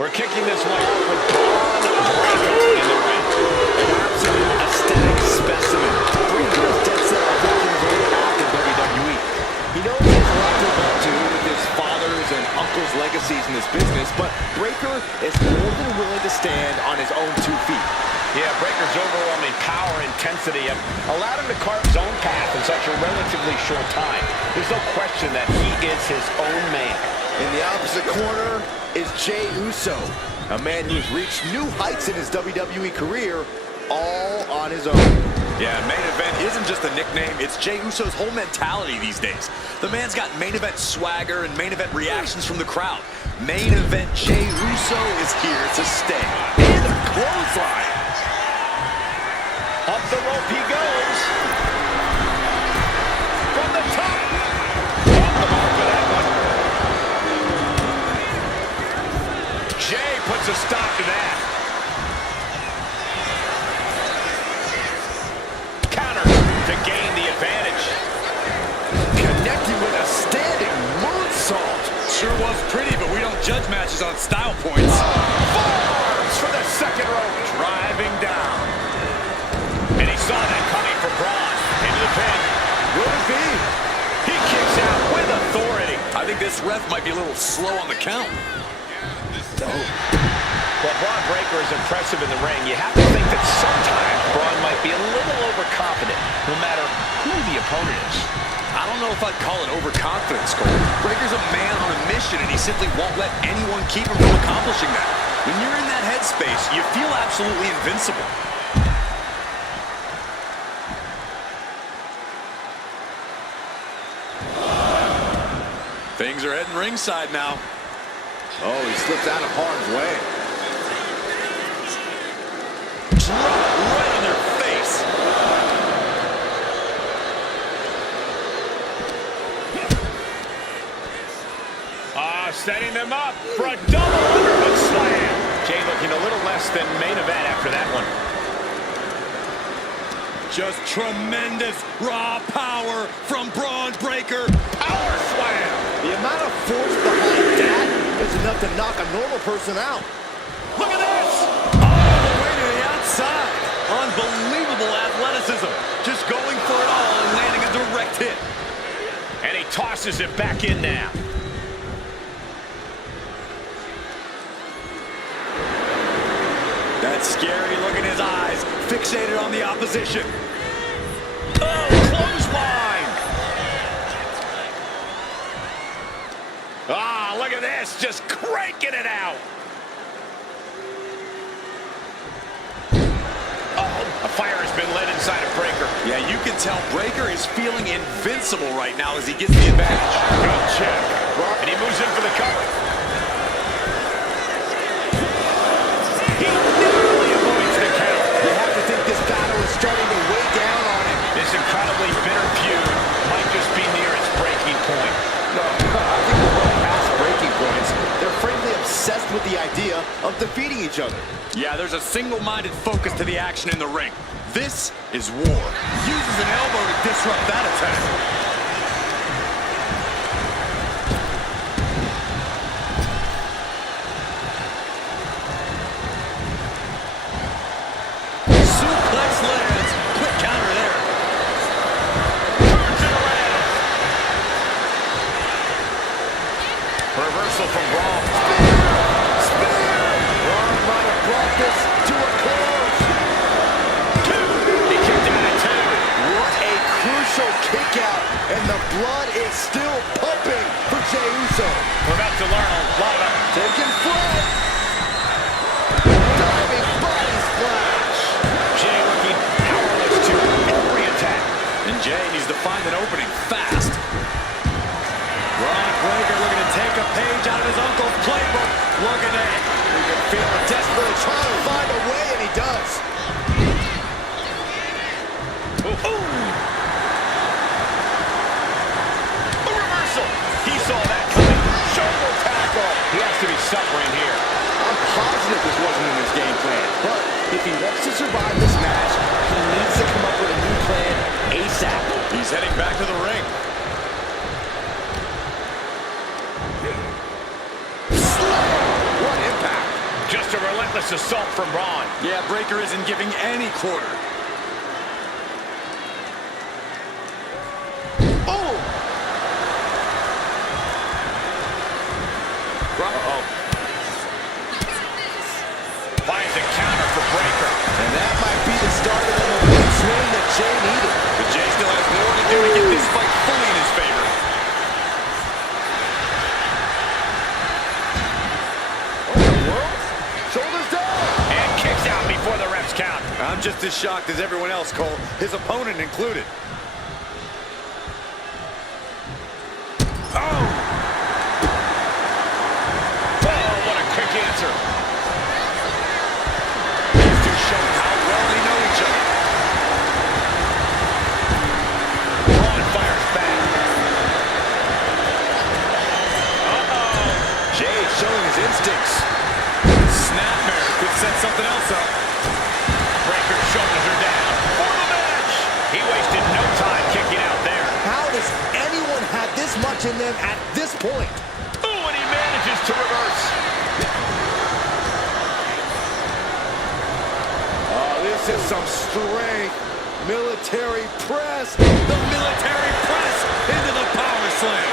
We're kicking this one off with Braun Breaker in the ring. An absolute aesthetic specimen. Breaker is dead set on making his own path in WWE. He knows he has a lot to live up to with his father's and uncle's legacies in this business, but Breaker is more than willing to stand on his own 2 feet. Yeah, Breaker's overwhelming power and intensity have allowed him to carve his own path in such a relatively short time. There's no question that he is his own man. In the opposite corner is Jey Uso, a man who's reached new heights in his WWE career, all on his own. Yeah, main event isn't just a nickname, it's Jey Uso's whole mentality these days. The man's got main event swagger and main event reactions from the crowd. Main event Jey Uso is here to stay. And a clothesline. Up the rope he goes. From the top. Off the mark for that one. Jey puts a stop to that. Counter to gain the advantage. Connecting with a standing moonsault. Sure was pretty, but we don't judge matches on style points. Forbes for the second rope. Driving down. And he saw that coming from Braun. Into the pin. Will it be? He kicks out with authority. I think this ref might be a little slow on the count. While Braun Breaker is impressive in the ring, you have to think that sometimes Braun might be a little overconfident, no matter who the opponent is. I don't know if I'd call it overconfidence, Cole. Breaker's a man on a mission, and he simply won't let anyone keep him from accomplishing that. When you're in that headspace, you feel absolutely invincible. Things are heading ringside now. Oh, he slips out of harm's way. Drop right on their face. Setting them up for a double underhook slam. Jey looking a little less than main event after that one. Just tremendous raw power from Braun Breaker. Power slam. The amount of force behind that is enough to knock a normal person out. Look at this. All the way to the outside. Unbelievable athleticism. Just going for it all and landing a direct hit. And he tosses it back in now. That scary look in his eyes, fixated on the opposition. Oh, clothesline! Ah, look at this, just cranking it out. Uh-oh, a fire has been lit inside of Breaker. Yeah, you can tell Breaker is feeling invincible right now as he gets the advantage. Good check. And he moves in for the cover. Starting to weigh down on him. This incredibly bitter feud might just be near its breaking point. No, I think we're well past breaking points. They're frankly obsessed with the idea of defeating each other. Yeah, there's a single-minded focus to the action in the ring. This is war. Uses an elbow to disrupt that attack. Reversal from Braun. Spear! Braun might have brought this to a close. He kicked out at 2. What a crucial kick out, and the blood is still pumping for Jey Uso. We're about to learn a lot about it. Taking front. Diving body splash. Jey looking powerless to every attack. And Jey needs to find an opening fast. Braun Breaker looking to take a page out of his uncle's playbook. Looking at it. You can feel him desperately trying to find a way, and he does. A reversal. He saw that coming. Shoulder tackle. He has to be Just a relentless assault from Braun. Yeah, Breakker isn't giving any quarter. Oh! Uh-oh. Finds a counter for Breakker. And that might be the start of the momentum swing that Jay needed. But Jay still has more to do to get this fight fully in his favor. What in the world? Shoulders down! And kicks out before the refs count. I'm just as shocked as everyone else, Cole, his opponent included. Oh! Oh, what a quick answer. These two showing how well they know each other. Braun fires back. Uh-oh. Jay showing his instincts. Snapmare could set something else up. Breaker's shoulders are down. For the match! He wasted no time kicking out there. How does anyone have this much in them at this point? Oh, and he manages to reverse. Oh, this is some strength. Military press. The military press into the power slam.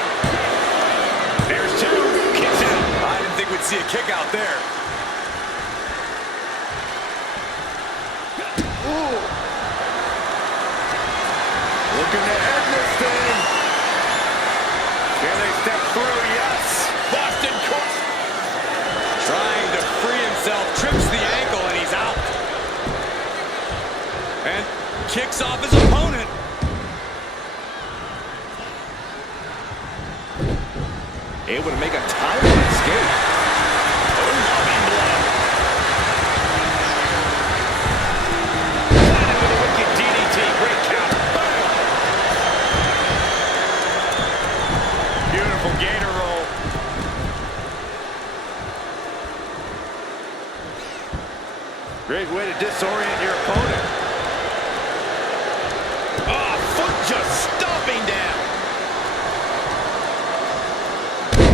There's two. Kicks out. I didn't think we'd see a kick out there. Ooh. Looking to end this thing. Can they step through? Yes. Boston Court. Trying to free himself, trips the ankle, and he's out. And kicks off his opponent. Able to make a timely escape. Loving blow. Planted with a wicked DDT. Great counter. Beautiful gator roll. Great way to disorient your opponent. Oh, foot just stomping down.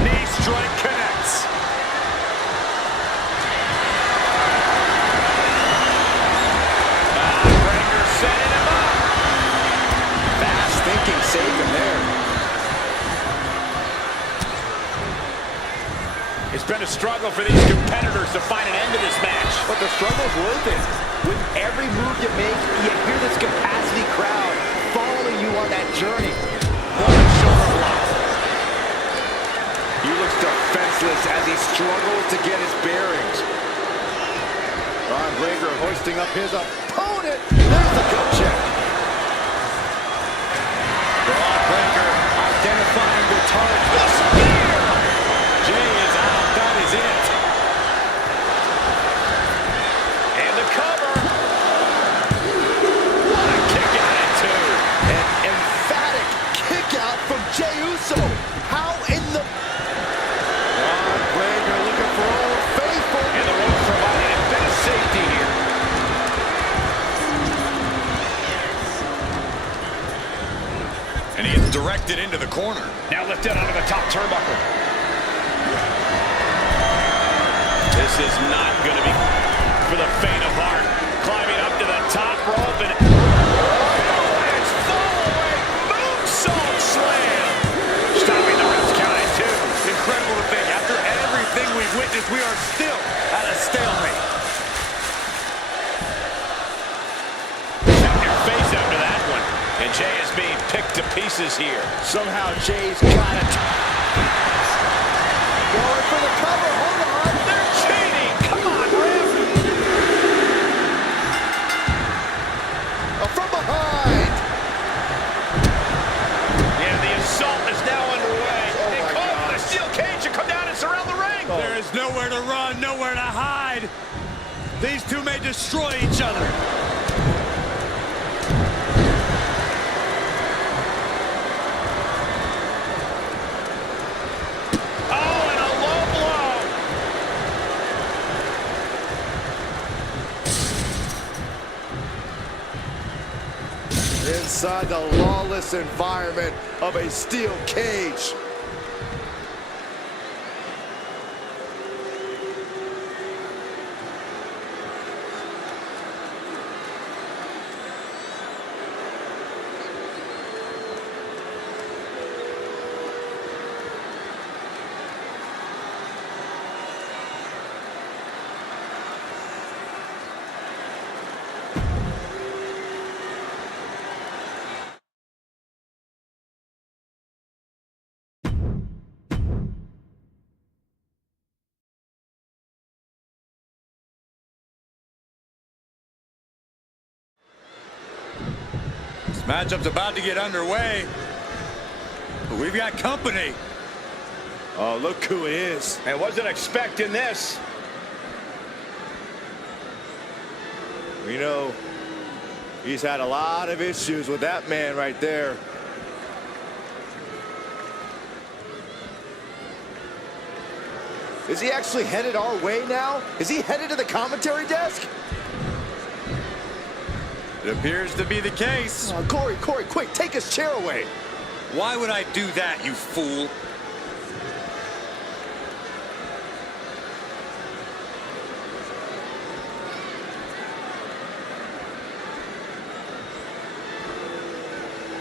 Knee strike connects. Breakker setting him up. Fast thinking saved him there. It's been a struggle for these competitors to find an end to this match. But the struggle's worth it. With every move you make, you hear this capacity crowd following you on that journey. One shoulder block. He looks defenseless as he struggles to get his bearings. Ron Breakker hoisting up his opponent. There's the gut check. Ron Breakker identifying the target. The spear! Jay is out. That is it. And the cover. What a kick out at two. An emphatic kick out from Jey Uso. How in the... Ron Breakker looking for Old Faithful. And the ropes providing a bit of safety here. And he is directed into the corner. Now lifted onto the top turnbuckle. This is not going to be for the faint of heart. Climbing up to the top rope and... Avalanche fall-away moonsault slam. Stopping the ref's count at two. Incredible to think. After everything we've witnessed, we are still at a stalemate. Shut your face after that one. And Jay is being picked to pieces here. Somehow Jay's got it. Going for the cover. Hold on. They're cheating. Come on, ref. From behind. Yeah, the assault is now underway. Oh, They my call for the gosh. steel cage to come down and surround the ring. There is nowhere to run, nowhere to hide. These two may destroy each other. Oh, and a low blow. Inside the lawless environment of a steel cage. Matchup's about to get underway. But we've got company. Oh, look who it is. I wasn't expecting this. You know, he's had a lot of issues with that man right there. Is he actually headed our way now? Is he headed to the commentary desk? It appears to be the case. Oh, Corey, quick, take his chair away. Why would I do that, you fool?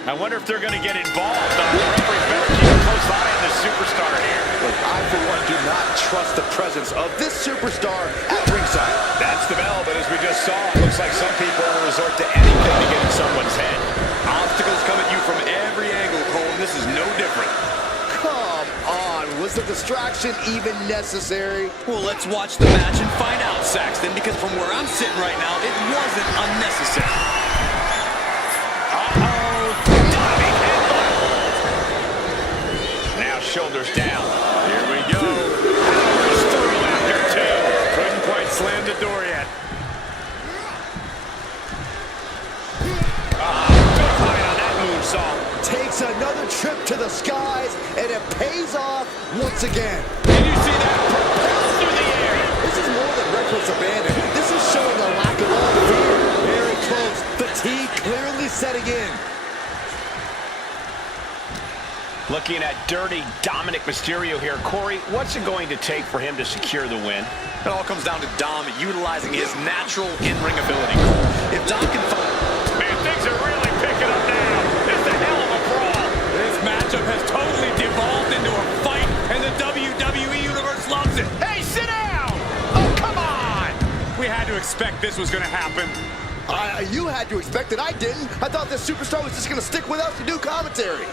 I wonder if they're going to get involved. The referee better keep a close eye on this superstar here. Look, I, for one, do not trust the presence of this superstar at ringside. That's the bell, but as we just saw, it looks like some people will resort to anything to get in someone's head. Obstacles come at you from every angle, Cole. This is no different. Come on, was the distraction even necessary? Well, let's watch the match and find out, Saxton, because from where I'm sitting right now, it wasn't unnecessary. Shoulders down. Here we go. Story after two. Couldn't quite slam the door yet. Good fight on that moonsault. Takes another trip to the skies, and it pays off once again. Did you see that? Propels through the air. This is more than reckless abandon. This is showing a lack of all fear. Very close. Fatigue clearly setting in. Looking at dirty Dominic Mysterio here. Corey, what's it going to take for him to secure the win? It all comes down to Dom utilizing his natural in-ring ability. If Dom can find... Man, things are really picking up now. It's a hell of a brawl. This matchup has totally devolved into a fight, and the WWE Universe loves it. Hey, sit down! Oh, come on! We had to expect this was going to happen. You had to expect it. I didn't. I thought this superstar was just going to stick with us to do commentary.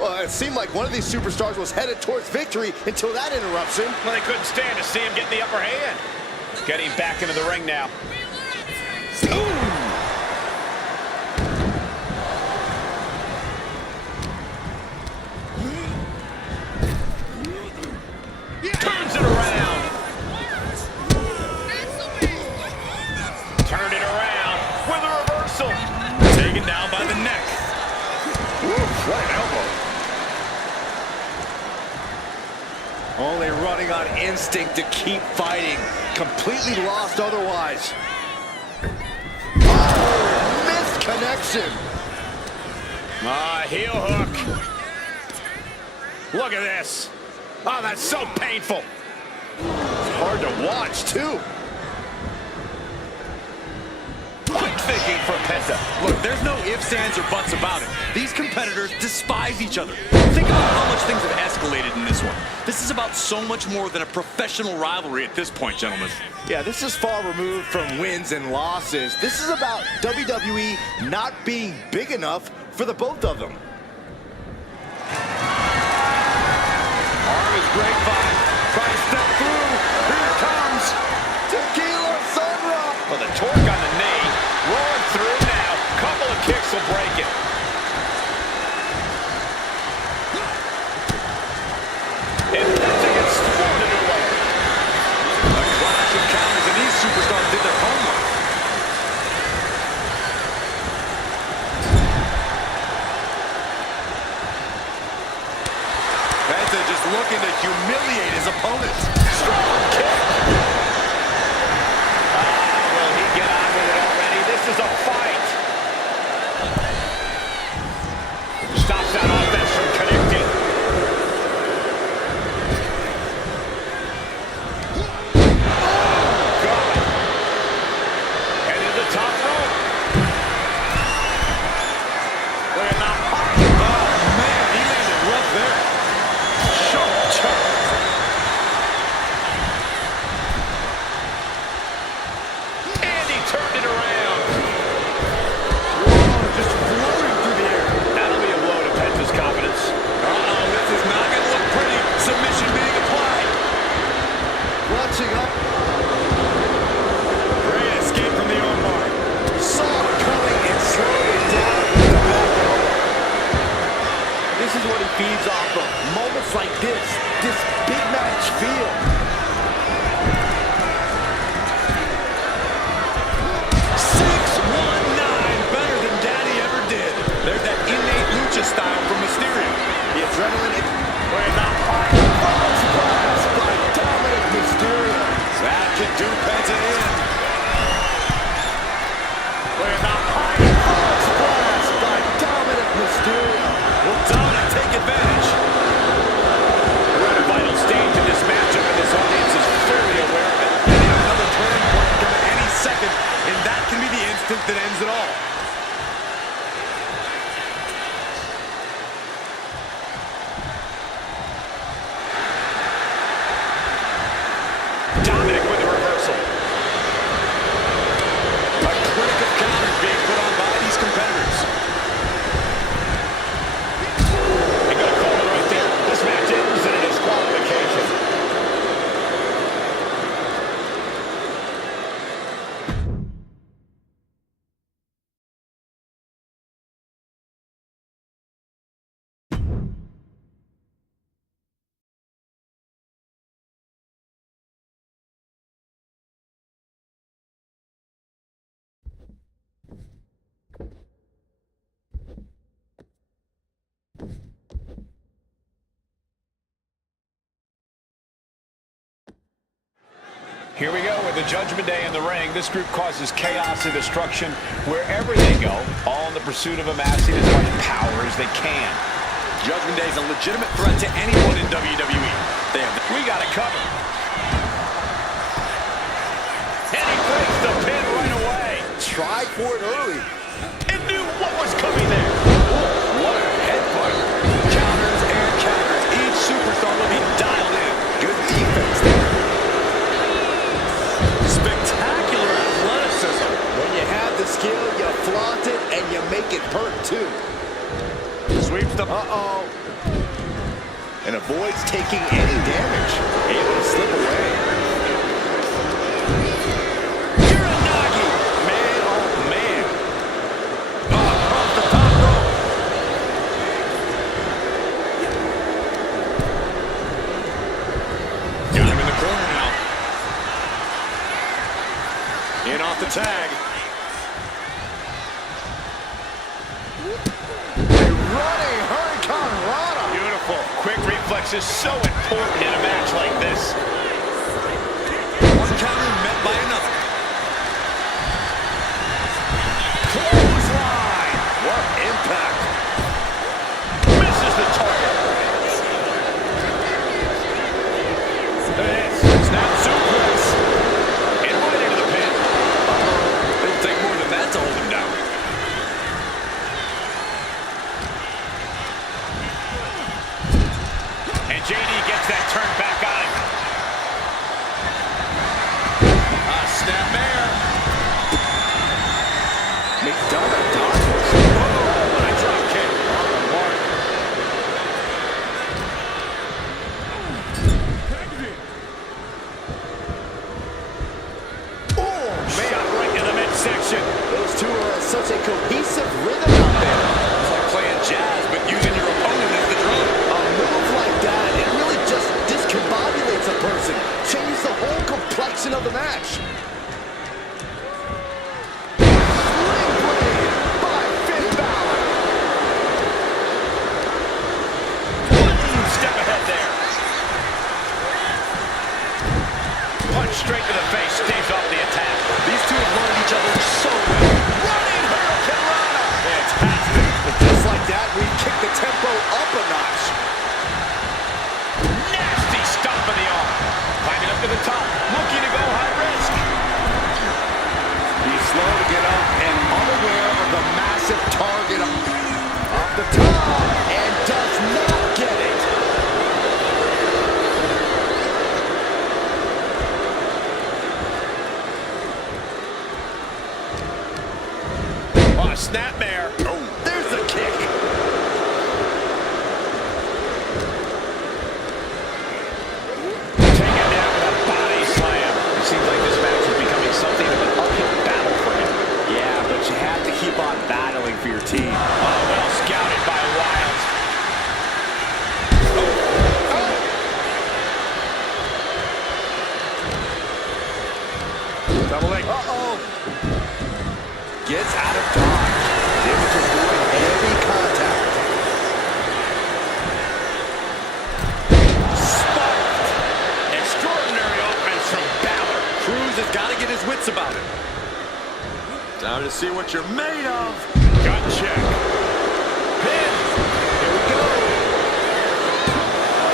Well, it seemed like one of these superstars was headed towards victory until that interruption. Well, they couldn't stand to see him get the upper hand. Getting back into the ring now. Turns it around. Turned it around with a reversal. Taken down by the neck. Ooh, what an elbow. Only running on instinct to keep fighting. Completely lost otherwise. Oh, missed connection. Heel hook. Look at this. Oh, that's so painful. It's hard to watch, too. Quick thinking from Penta. Look, there's no ifs, ands, or buts about it. These competitors despise each other. Think about how much things have escalated in this one. This is about so much more than a professional rivalry at this point, gentlemen. Yeah, this is far removed from wins and losses. This is about WWE not being big enough for the both of them. Arm is grapevine. Trying to step through. Here it comes. Tequila Sunra. Well, the torque on the knee. Rolling through now. Couple of kicks will break it. And to get swatted away. A clash of counters, and these superstars did their homework. Penta just looking to humiliate his opponent. Strong kick. Will he get on with it already? This is a fight. Stops that offense from connecting. for moments like this big match feel. 619, better than Daddy ever did. There's that innate lucha style from Mysterio. The adrenaline with the high cross blast by Dominic Mysterio. That can do Penta in. With a high cross blast by Dominic Mysterio. Will Dominic take advantage? We're at a vital stage in this matchup, and this audience is fully aware of it. And another turning point coming any second, and that can be the instant that ends it all. Dominic with the reversal. A critic of counters being put on by these competitors. They got a call right there. This match ends in a disqualification. Here we go with the Judgment Day in the ring. This group causes chaos and destruction wherever they go, all in the pursuit of amassing as much power as they can. Judgment Day is a legitimate threat to anyone in WWE. We got it covered. And he breaks the pin right away. Tried for it early. And knew what was coming there. What a headbutt. Counters and counters. Each superstar will be dialed in. Good defense there. Spectacular athleticism. When you have the skill, you flaunt it, and you make it hurt, too. Sweeps the... Uh-oh. And avoids taking any damage. Able to slip away. Uranagi. Man, oh man. Across the top rope. Got him in the corner now. In off the tag. Running Hurricane Rana. Beautiful. Quick reflex is so important in a match like this. One counter met by another. Clothesline. What impact. Misses the target. Snap suplex. And right into the pin. It'll take more than that to hold him down. And JD gets that turn back on him. Snapmare. McDonough dodges. Whoa, what a drop kick. On the mark. Oh, man. Shot right in the midsection. Those two are in such a cohesive rhythm out there. It's like playing jazz, but using your opponent as the drum. A move like that, it really just discombobulates a person. Changes the whole complexion of the match. Spring blade by Finn Balor. One step ahead there. Punch straight to the face, stays off the attack. These two have learned each other so well. Running Hurricane Rana. Fantastic. And just like that, we kick the tempo up a notch. Nasty stomp in the arm. Climbing up to the top, looking to go high risk. He's slow to get up and unaware of the massive target off the top and does not get it. Oh, snapmare. Oh, there's the kick. Taken down with a body slam. It seems like this match is becoming something of an uphill battle for him. Yeah, but you have to keep on battling for your team. Oh, well scouted by Wild. gets out of dodge. Able to avoid heavy contact. Spiked. Extraordinary offense from Balor. Cruz has got to get his wits about him. Time to see what you're made of. Gun check. Pin. Here we go.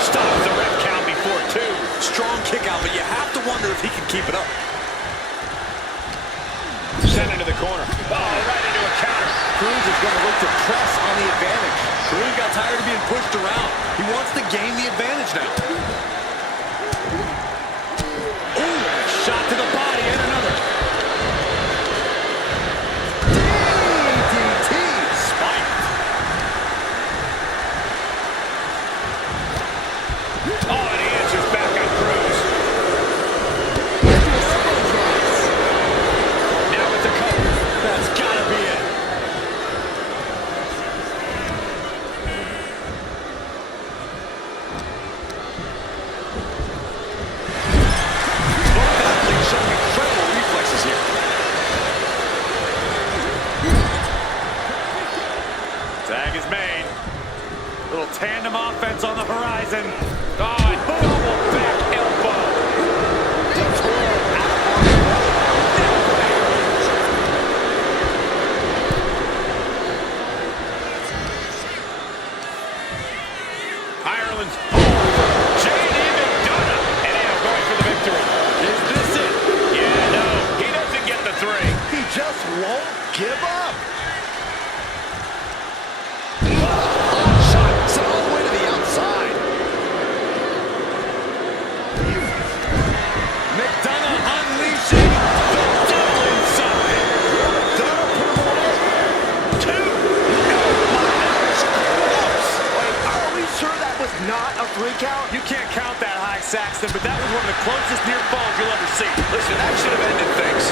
Stops the ref count before 2. Strong kick out, but you have to wonder if he can keep it up. Sent into the corner. Oh, right into a counter. Cruz is going to look to press on the advantage. Cruz got tired of being pushed around. He wants to gain the advantage now. Ooh, shot to the body and another. DDT. Spiked. Oh, and he answers back on Cruz. Now with the cover. That's got to be it. Both athletes showing incredible reflexes here. Tag is made. Little tandem offense on the horizon. Oh, and double back elbow. Ireland's J.D. McDonough. And now going for the victory. Is this it? Yeah, no, he doesn't get the 3. He just won't give up. Shot sent all the way to the outside. McDonough unleashing the devil inside. McDonough put him away. 2. Oh, my, that was close. Wait, are we sure that was not a 3 count? You can't count that high, Saxton, but that was one of the closest near falls you'll ever see. Listen, that should have ended things.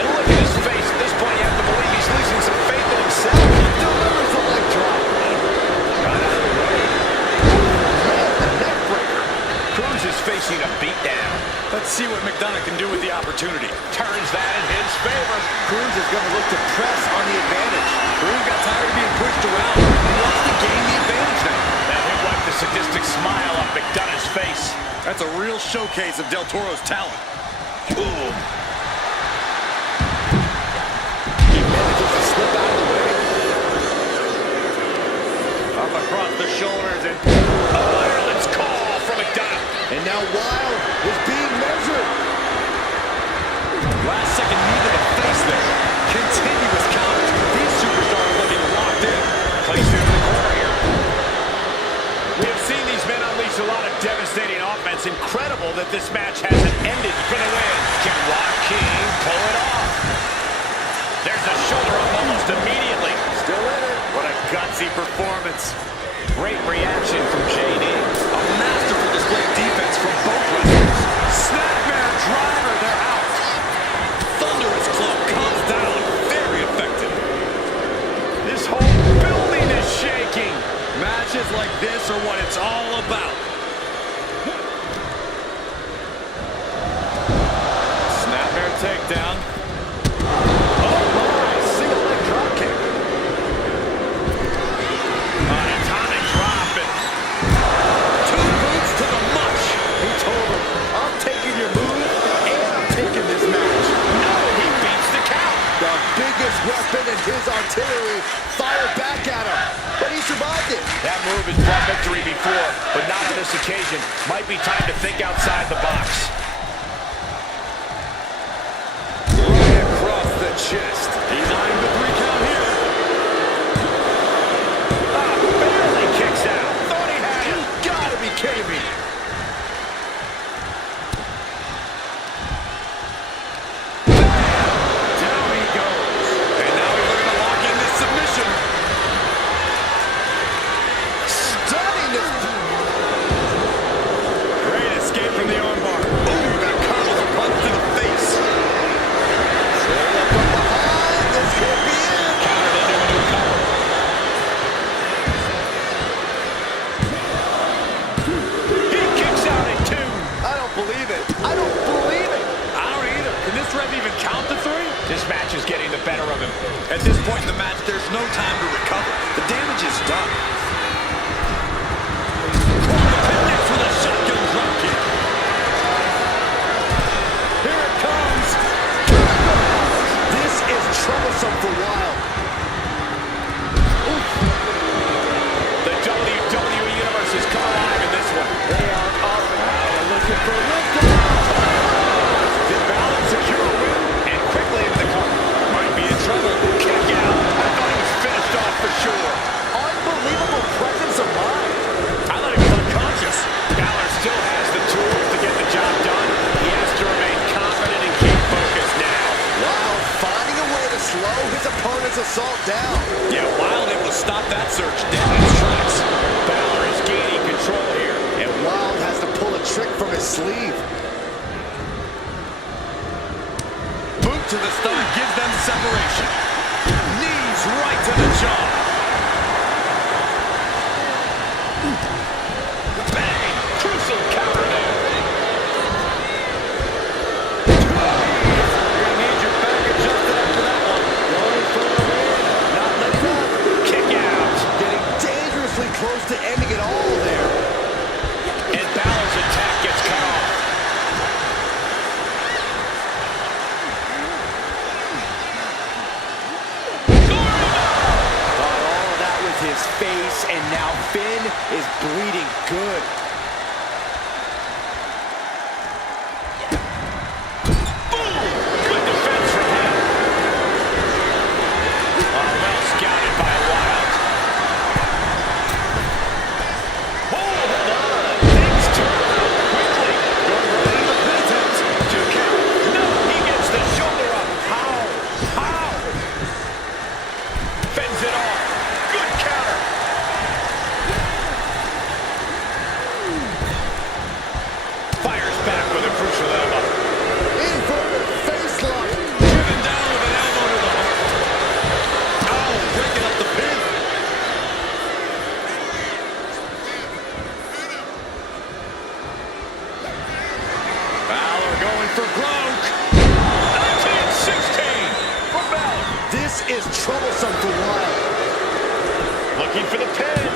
And look at his face. At this point, you have to believe he's losing some faith in himself. Delivers the leg drop. Got out of the way. Man, the neck breaker. Cruz is facing a beatdown. Let's see what McDonough can do with the opportunity. Turns that in his favor. Cruz is going to look to press on the advantage. Cruz got tired of being pushed around. He wants to gain the advantage now. That hit wiped the sadistic smile off McDonough's face. That's a real showcase of Del Toro's talent. Ooh. He manages to slip out of the way. Up across the shoulders and Ireland's call from McDonough. And now Wild is being measured. Last second knee to the face there. Continuous counters. These superstars are looking locked in. Placed into the corner here. We have seen these men unleash a lot of devastating offense. Incredible that this match hasn't ended for the win. Can Joaquin pull it off? There's a shoulder up almost immediately. Still in it. What a gutsy performance. Great reaction from J.D. A masterful display of defense from both wrestlers. Snapmare driver, they're out. Thunderous club comes down. Very effective. This whole building is shaking. Matches like this are what it's all about. Snapmare takedown. Oh my, single leg drop kick. An atomic drop and 2 boots to the mush. He told him, I'm taking your move and I'm taking this match. no, he beats the count. The biggest weapon in his artillery fired back at him, but he survived it. That move has brought victory before, but not on this occasion. Might be time to think outside the box. Right across the chest. He's eyeing the 3 count here. Barely kicks out. Thought he had You it. gotta be kidding me. Down he goes. And now he's looking to lock in this submission. Stunning this. Great escape from the armbar. Ooh, that combos a punch to the face. From behind. At this point in the match, there's no time to recover. The damage is done. Next with a shotgun drop kick. Here it comes. This is troublesome for Wild. The WWE Universe is come alive in this one. They are up and looking for liftoff. Did Balor secure a win? And quickly into the corner. Might be in trouble. Kick out. I thought he was finished off for sure. Unbelievable presence of mind. I thought he was unconscious. Balor still has the tools to get the job done. He has to remain confident and keep focused now. Wild finding a way to slow his opponent's assault down. Yeah, Wild able to stop that surge dead in its tracks. Balor is gaining control here. And Wild has to pull a trick from his sleeve. Boot to the stomach gives them separation. Knees right to the jaw. Bang! Crucial counter there. You're gonna need your back adjusted after that one. Going for the win. Not letting up. Kick out. Getting dangerously close to ending it all there. And Balor's attack gets cut off. Got all of that with his face, and now Finn is bleeding good. Good defense from him. Oh, well scouted by Wild. Oh, hold on. Things turn around quickly. Going right into the pin attempt. 2 count. No, he gets the shoulder up. How? How? Fends it off. Good counter. Fires back with a crucial elbow. Inverted face lock. Driven down with an elbow to the heart. Oh, breaking up the pin. Balor going for broke. 19-16 for Balor. This is troublesome for Wild. Looking for the pin.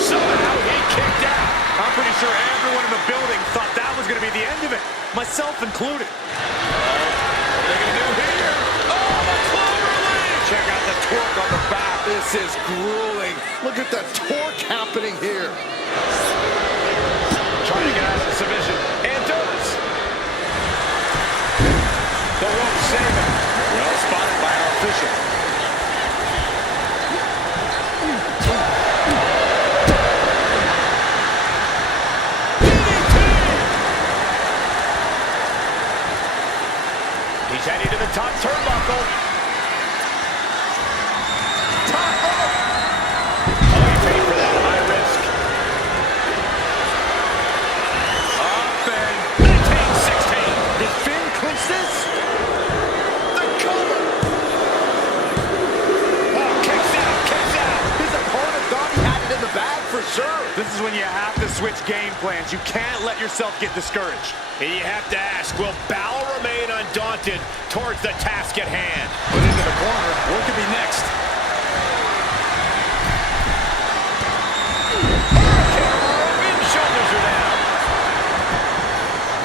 Somehow he kicked out. I'm pretty sure everyone in the building thought that was going to be the end of it, myself included. What are they going to do here? Oh, the clover leaf. Check out the torque on the back. This is grueling. Look at the torque happening here. Trying to get out of the submission. And does. The rope saving. Well spotted by our official. He's heading to the top turnbuckle. Oh, he paid for that high risk. Up and maintain 16. Did Finn clinch this? The cover. Oh, kicks out, kicks out. His opponent thought he had it in the bag for sure. This is when you have to switch game plans. You can't let yourself get discouraged. And you have to ask, will Balor remain undaunted towards the task at hand? Put into the corner. What could be next? Big shoulders are down.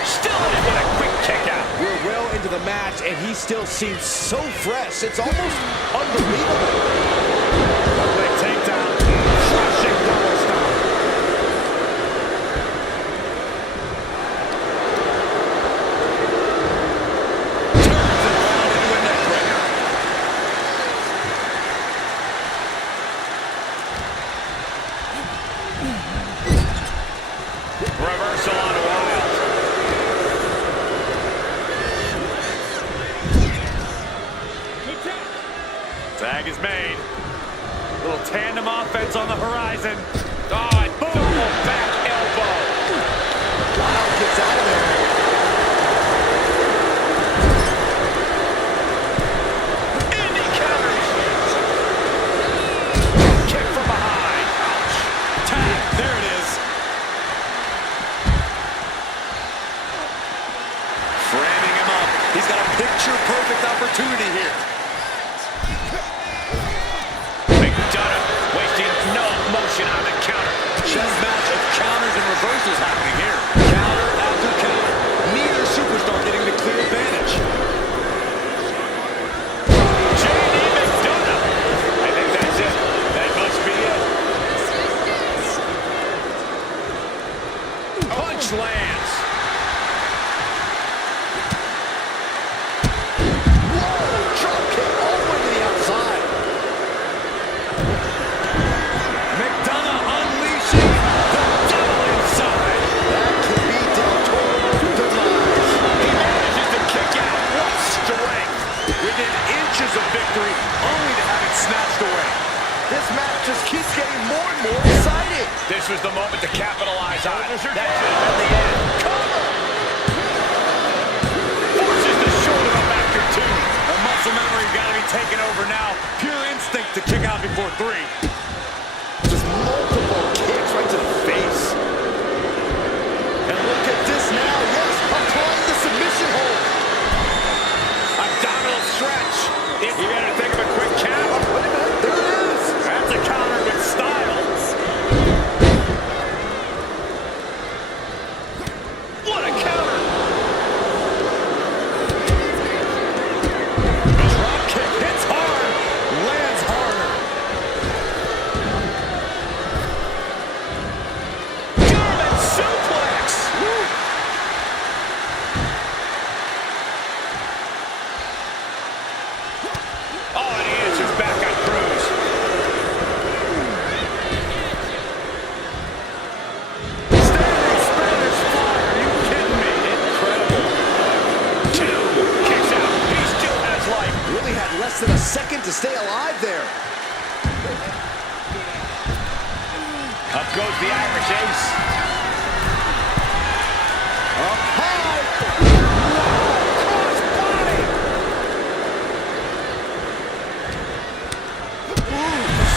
Still in it with a quick kick out. We're well into the match, and he still seems so fresh. It's almost unbelievable. Quick takedown. Crushing double stomp. Reversal on Wild. Tag is made. Little tandem offense on the horizon. Oh, and boom! Back elbow. Wild gets out of there. Indy counters. Kick from behind. Ouch. Tag. There it is. Framing him up. He's got a picture-perfect opportunity here. else is happening here? Counter after counter. Neither superstar getting the clear advantage. J.D. McDonough. I think that's it. That must be it. Punch lands. Whoa, drop kick all the way to the outside. McDonough unleashing the devil inside. That could be Del Toro's demise. He manages to kick out. What strength. Within inches of victory, only to have it snatched away. This match just keeps getting more and more exciting. This was the moment to capitalize on. That should have been the end. Cover. Forces the shoulder up after two. The muscle memory got to be taken over now. Pure instinct to kick out before three. Just multiple kicks right to the face. And look at this now. Yes, applying the submission hold. Abdominal stretch. If you better think of a quick count. Wait a minute. There it is. That's a counter with style. What a counter. Drop kick hits hard, lands harder. German suplex. Woo. Oh, and he answers back on Cruz. Standing Spanish fly, are you kidding me? Incredible. Two. Kicks out. He still has life. Really had less than a second to stay alive there. Up goes the Irish Ace. Up high. Cross body.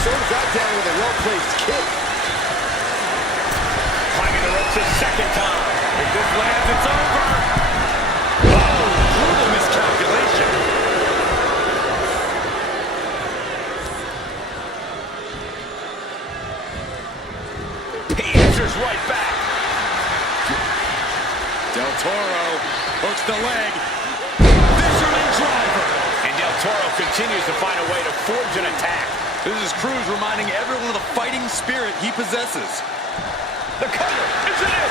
Shows that down with a well-placed kick. Climbing the ropes a second time. If this lands, it's over. Oh, brutal miscalculation. He answers right back. Del Toro hooks the leg. Fisherman driver. And Del Toro continues to find a way to forge an attack. This is Cruz reminding everyone of the fighting spirit he possesses. The cover, isn't it?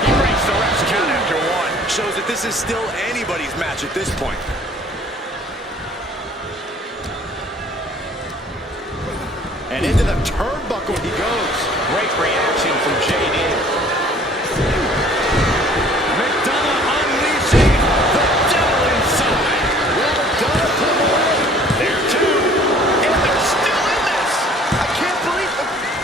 He breaks the ref's count after one. Shows that this is still anybody's match at this point. And into the turnbuckle he goes. Great reaction from J.D. McDonough unleashing the devil inside. Well done, put him away. There too. And they're still in this. I can't believe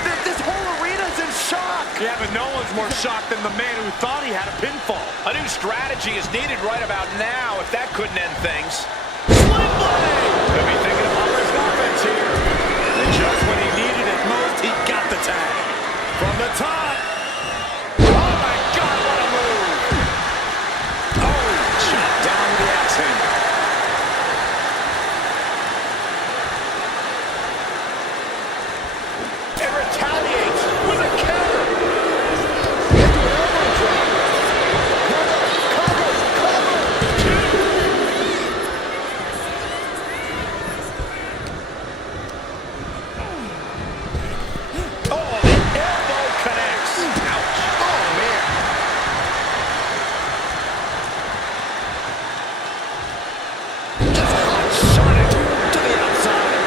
that this whole arena's in shock. Yeah, but no one's more shocked than the man who thought he had a pinfall. A new strategy is needed right about now if that couldn't end things. Sling blade! Could be thinking of Hummer's offense here. And just when he needed it most, he got the tag. From the top. Oh my God, what a move. Oh, chop down with the axe handle. And retaliates with a counter. Into an elbow drop. Cover. Oh, the elbow connects. Ouch. Oh, man. Just hot shot it to the outside.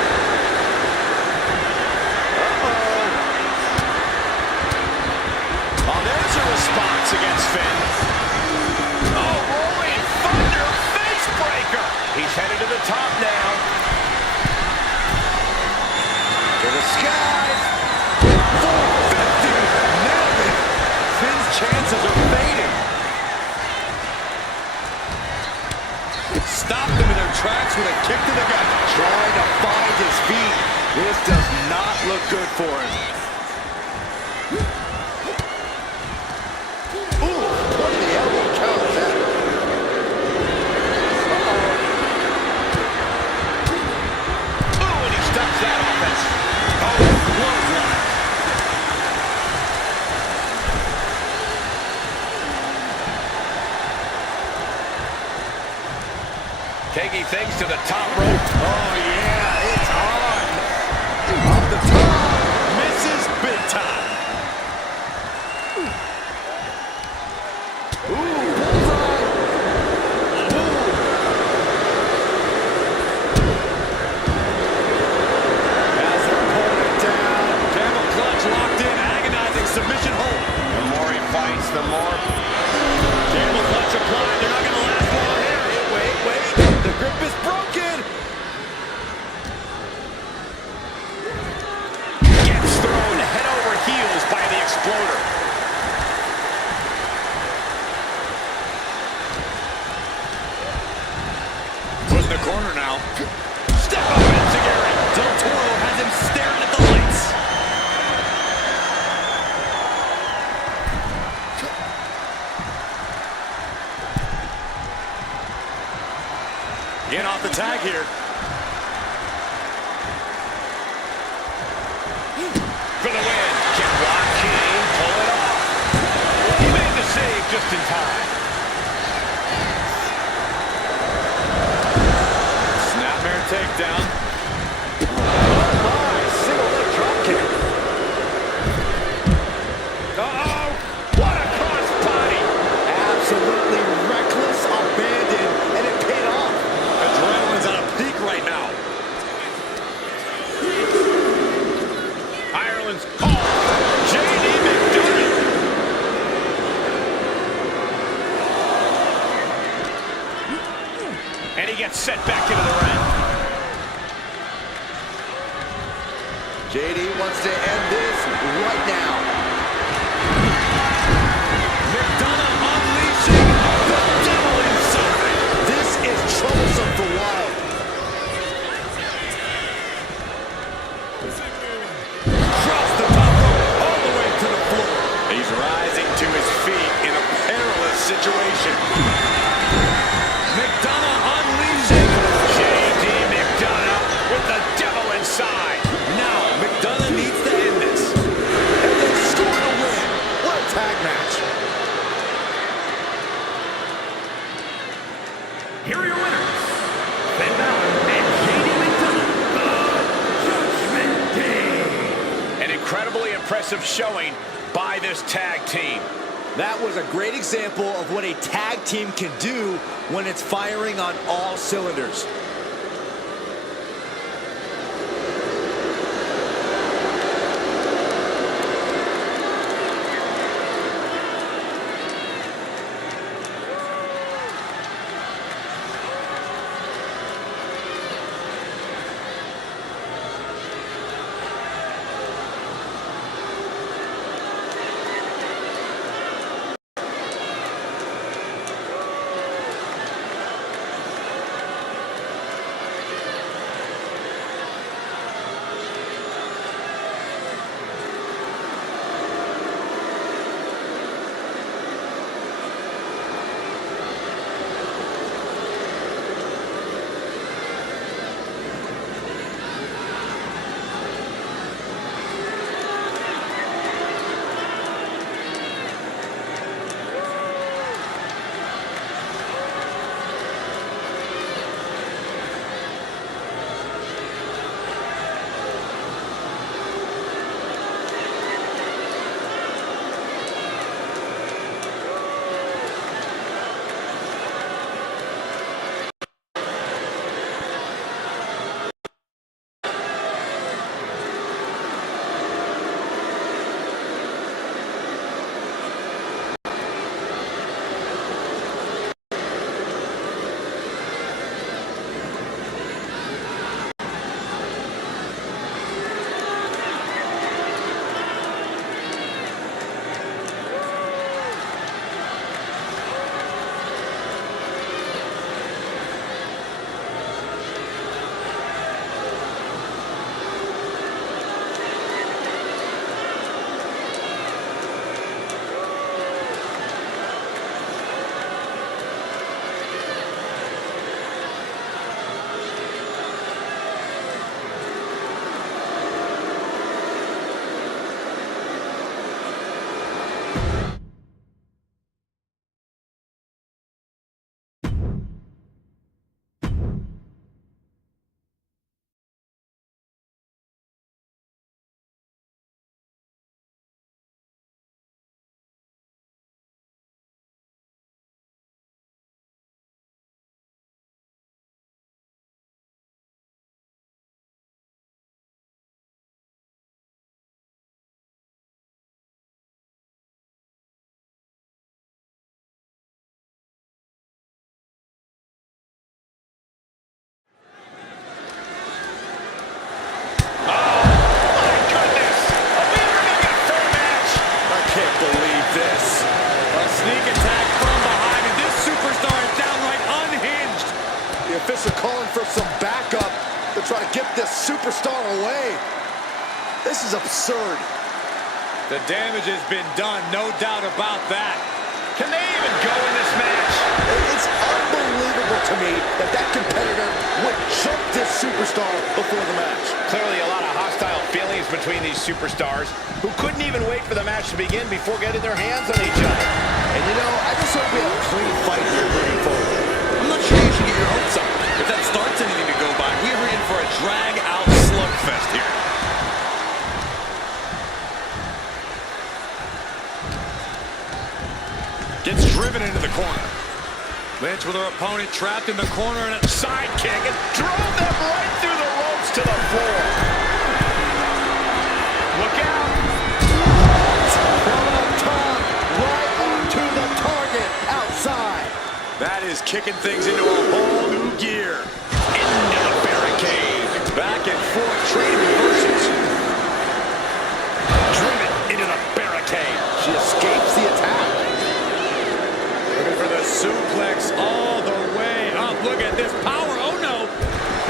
Oh, there's a response against Finn. Oh, rolling thunder face breaker. He's headed to the top now. To the skies. 450. Nailed it. Finn's chances are fading. Stopped them in their tracks with a kick to the gut. Trying to find his feet. This does not look good for him. Ooh, what the elbow count is that? Ooh, and he stops that offense. Oh, clothesline. Taking things to the top rope. Oh, yeah, it's on. Off the top. Misses big time. Ooh, bullseye. Has their opponent down. Camel clutch locked in. Agonizing submission hold. The more he fights, the more... Camel clutch applied. They're not going to last long here. Wait. The grip is broken. Gets thrown head over heels by the Exploder. Put in the corner now. Step up Enziguri. Del Toro has him staring at the lights. Get off the tag here. For the win. Can Joaquin pull it off? He made the save just in time. Snapmare takedown. Single leg drop kick. Uh-oh. What a crossbody. Absolutely reckless abandon, and it paid off. Adrenaline's on a peak right now. Ireland's call. J.D. McDonough. And he gets set back into the ring. JD wants to end this right now. McDonough unleashing the devil inside. This is troublesome for Wild. Across the top rope, all the way to the floor. He's rising to his feet in a perilous situation. McDonough unleashing. J.D. McDonough with the devil inside. Now, McDonough needs to end this. And then score to win. What a tag match. Here are your winners, Finn Balor and J.D. McDonough, the Judgment Day. An incredibly impressive showing by this tag team. That was a great example of what a tag team can do when it's firing on all cylinders. this superstar away. This is absurd. The damage has been done, no doubt about that. Can they even go in this match? It's unbelievable to me that that competitor would choke this superstar before the match. Clearly a lot of hostile feelings between these superstars who couldn't even wait for the match to begin before getting their hands on each other. And you know, I just hope we have a clean fight here moving forward. I'm not sure you should get your hopes up. If that starts anything to go by, we are in for a drag-out slugfest here. Gets driven into the corner. Lynch with her opponent trapped in the corner and a Sidekick and drove them right through the ropes to the floor. Look out. From up top, right onto the target, outside. That is kicking things into a whole new gear. Into the barricade. Back and forth, trading reversals. Driven into the barricade. She escapes the attack. Looking for the suplex all the way up. Look at this power. Oh, no.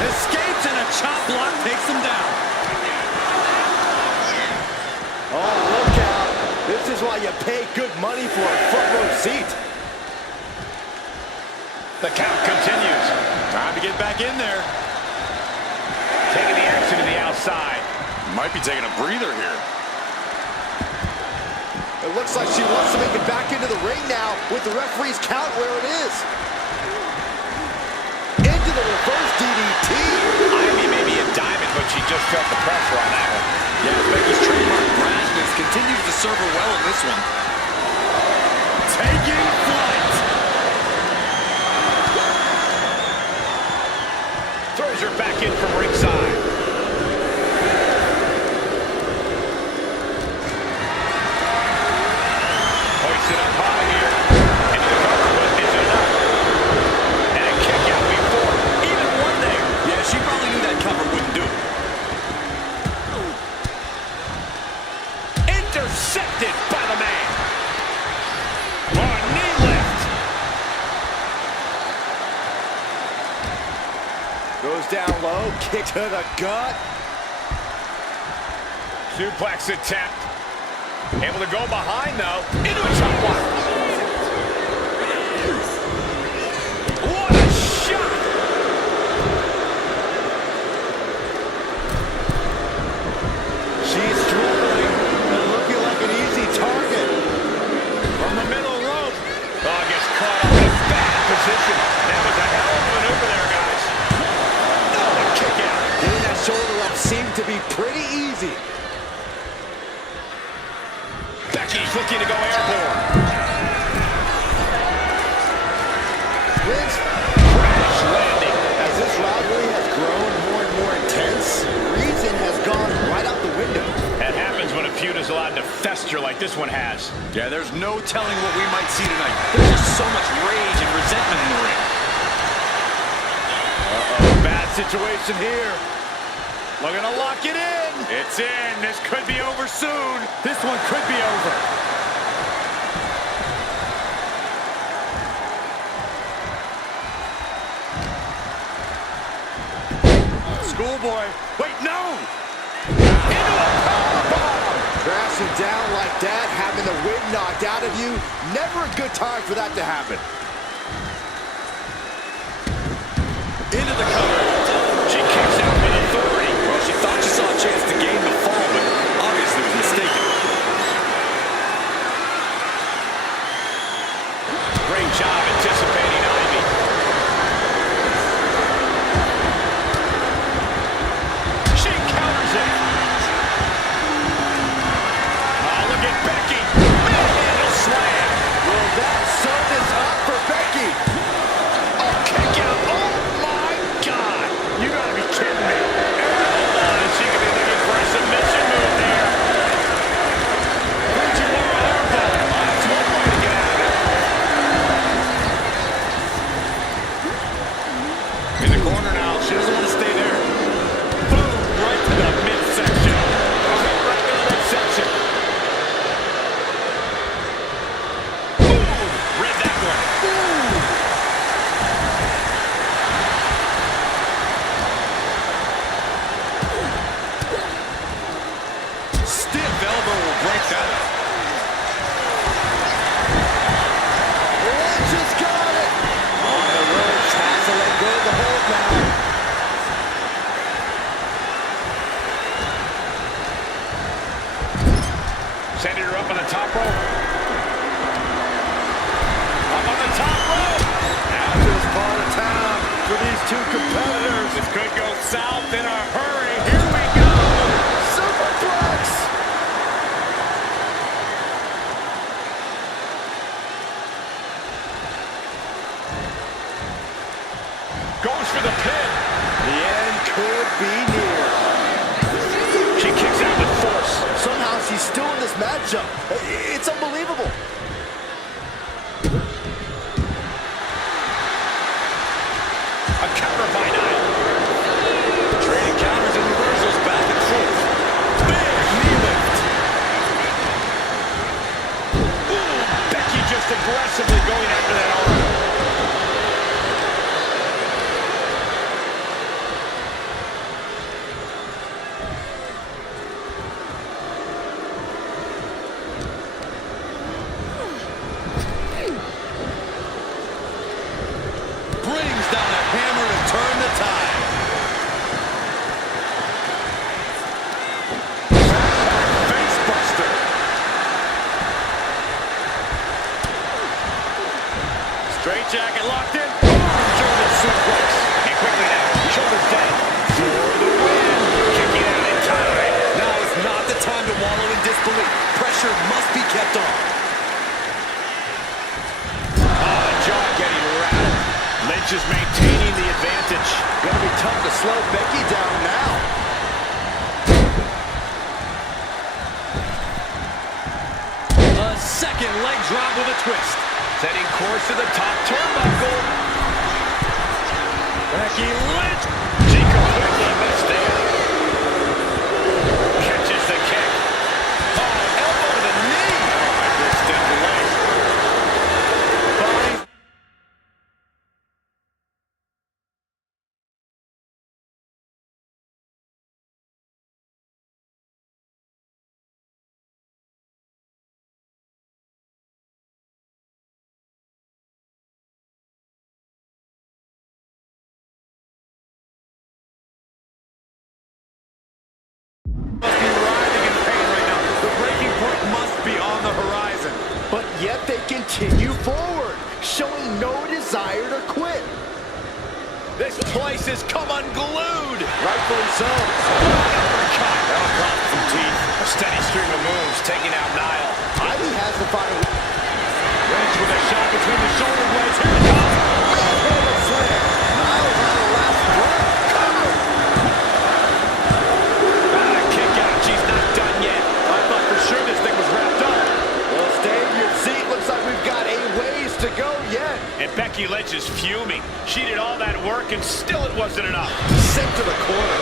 Escapes and a chop block takes him down. Oh, look out. This is why you pay good money for a front row seat. The count continues. Time to get back in there. Taking the action to the outside. Might be taking a breather here. It looks like she wants to make it back into the ring now with the referee's count where it is. Into the reverse DDT. Ivy may be a diamond, but she just felt the pressure on that one. Yeah, Becky's trademark brashness continues to serve her well in this one. Taking flight. Throws her back in from ringside. Hoisted up high here. Into the cover, but is it enough? And a kick out before. Even one there. Yeah, she probably knew that cover wouldn't do it. Intercepted by the man. Oh, knee lift. Goes down low, kick to the gut. Suplex attempt. Able to go behind, though. Into a chop block. What a shot! She's struggling and looking like an easy target. From the middle rope. Oh, gets caught up in a bad position. That was a hell of a maneuver there, guys. Oh, a kick out. Getting that shoulder up seemed to be pretty easy. Becky's looking to go airborne. Vince, Crash landing. as this rivalry has grown more and more intense, reason has gone right out the window. That happens when a feud is allowed to fester like this one has. Yeah, there's no telling what we might see tonight. There's just so much rage and resentment in the ring. Uh-oh, bad situation here. Looking to lock it in. It's in. This could be over soon. This one could be over. Schoolboy. Wait, no! Into a powerbomb. Crashing down like that, having the wind knocked out of you, never a good time for that to happen. Into the cover. She kicks out with authority. Well, she thought she saw a chance to gain the fall, but obviously was mistaken. Great job anticipating Ivy. She counters it. Oh, look at Becky. Manhandle slam. Will that sew this up for Becky? Oh, kick out. Oh, my God. Extended her up on the top rope. Up on the top rope. Out to this part of town for these two competitors. This could go south in a hurry. Here we go. Superplex. Goes for the pin. The end could be near. She kicks out with force. Somehow she's still in this matchup. It's unbelievable. A counter by Nile. Trading counters and reversals back and forth. Big knee lift. Ooh, Becky just aggressively going after that arm. Brings down a hammer to turn the tide. Face buster. Straight jacket locked in. German suplex. And quickly now, shoulders down. For the win. Kicking out in time. Now is not the time to wallow in disbelief. Pressure must be kept on. Jaw getting rattled. Lynch is maintaining the advantage. Gonna be tough to slow Becky down now. A second leg drop with a twist. Setting course to the top turnbuckle. Becky Lynch. She completely missed it. Catches the kick. Oh, elbow to the knee. Extend the leg. Body. Must be writhing in pain right now. The breaking point must be on the horizon. But yet they continue forward, showing no desire to quit. This place has come unglued. Rightfully so. Uppercut. That'll cost some teeth. A steady stream of moves taking out Nile. Ivy has the final. Lynch with a shot between the shoulder blades. Here it comes. Hammer slam. Niles on the last breath. Kick out. She's not done yet. I thought for sure this thing was wrapped up. Well, stay in your seat. Looks like we've got a ways to go yet. And Becky Lynch is fuming. She did all that work and still it wasn't enough. Sent to the corner.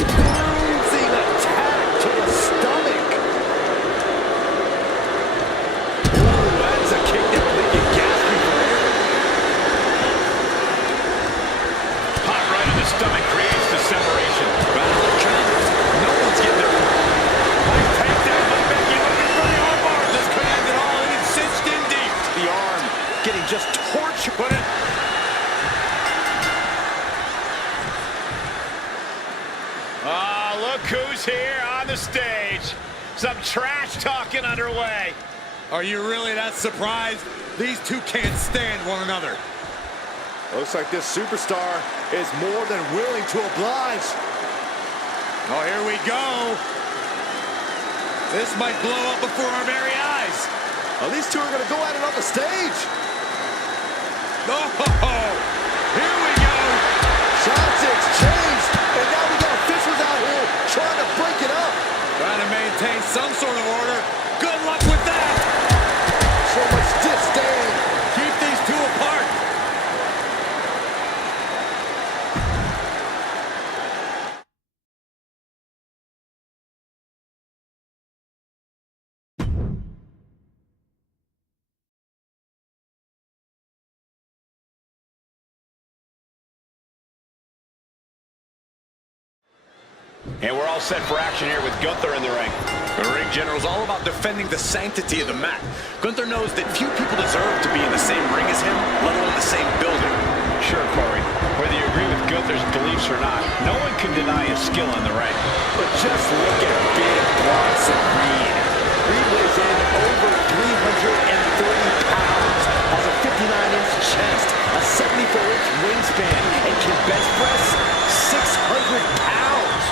Bruising attack to the stomach. Ooh, that's a kick that will leave you gasping for air. Hot right in the stomach creates the separation. Battle of counters. No one's getting their Nice takedown by Becky looking for the armbar. This could end it all, and it's cinched in deep. The arm getting just tortured. Put it. Ah, look who's here on the stage. Some trash talking underway. Are you really that surprised? These two can't stand one another. Looks like this superstar is more than willing to oblige. Oh, here we go. This might blow up before our very eyes. Well, these two are going to go at it on the stage. Oh, here we go. Shots exchanged, and now we got officials out here trying to break it up. Trying to maintain some sort of order. Good luck with that. So much disdain. Keep these two apart. And we're all set for action here with Gunther in the ring. The ring general is all about defending the sanctity of the mat. Gunther knows that few people deserve to be in the same ring as him, let alone the same building. Sure, Corey. Whether you agree with Gunther's beliefs or not, no one can deny his skill in the ring. But just look at big Bronson Reed. Reed weighs in over 330 pounds, has a 59-inch chest, a 74-inch wingspan, and can bench press 600 pounds.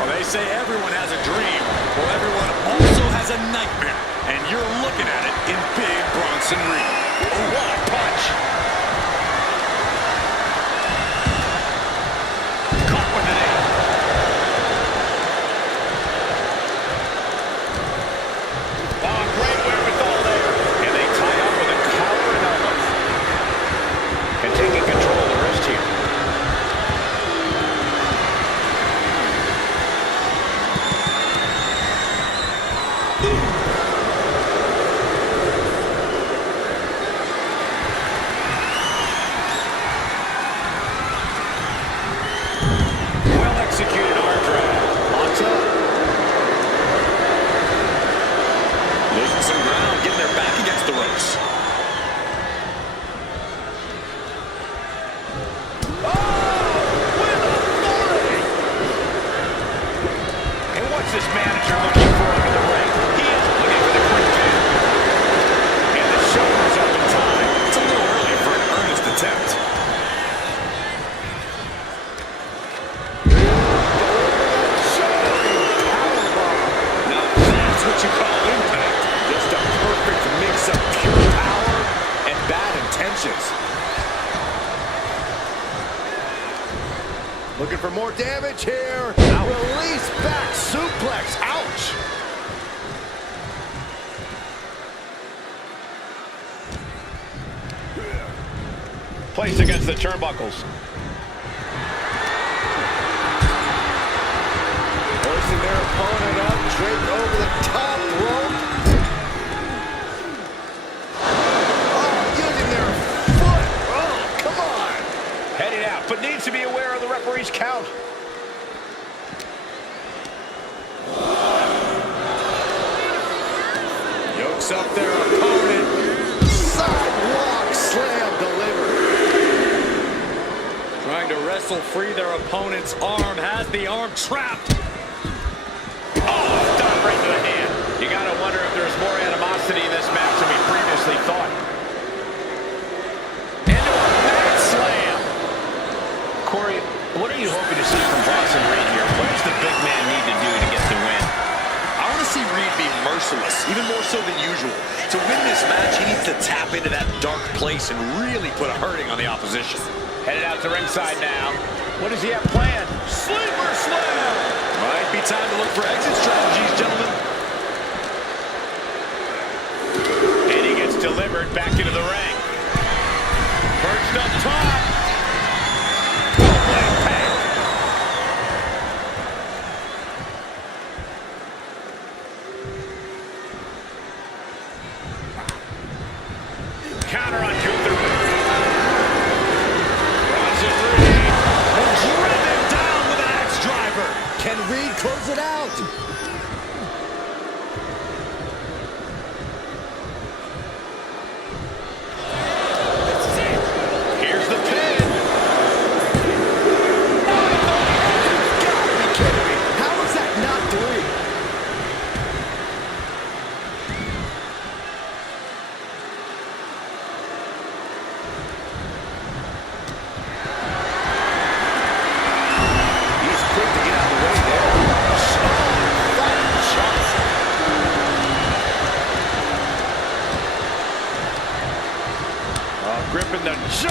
Well, they say everyone has a dream. Well, everyone also has a nightmare. And you're looking at it in big Bronson Reed. Oh, what a punch. Caught with an aim. Oh, great wherewithal there. And they tie up with a collar and elbow. And taking control of the wrist here. Well-executed arm drag. On top. Losing some ground, getting their back against the ropes. And what's this manager looking for under the ring? He is looking for the quick pin. And the shoulder's up in time. It's a little early for an earnest attempt. Now that's what you call impact. Just a perfect mix of pure power and bad intentions. Looking for more damage here. Release back suplex. Ouch. Placed against the turnbuckles. Forcing their opponent up, draped over the top rope. Oh, using their foot. Oh, come on. Heading out, but needs to be aware of the referee's count. Yokes up their opponent. Sidewalk slam delivered. Trying to wrestle free their opponent's arm. Has the arm trapped. Oh, done right to the hand. You gotta wonder if there's more animosity in this match than we previously thought. Into a mat slam. Corey, what are you hoping to see from Bronson Reed here? What does the big man need to do to get the win? I want to see Reed be merciless, even more so than usual. To win this match, he needs to tap into that dark place and really put a hurting on the opposition. Headed out to ringside now. What does he have planned? Sleeper slam! Might be time to look for exit strategies, gentlemen. And he gets delivered back into the ring. Perched up top. Leg peg. Counter on Gunther. Bronson Reed. Driven down with an axe driver. Can Reed close it out? Here's the pin. Gotta be kidding me. How is that not 3? He's quick to get out of the way there. Fighting shots. Gripping the jaw.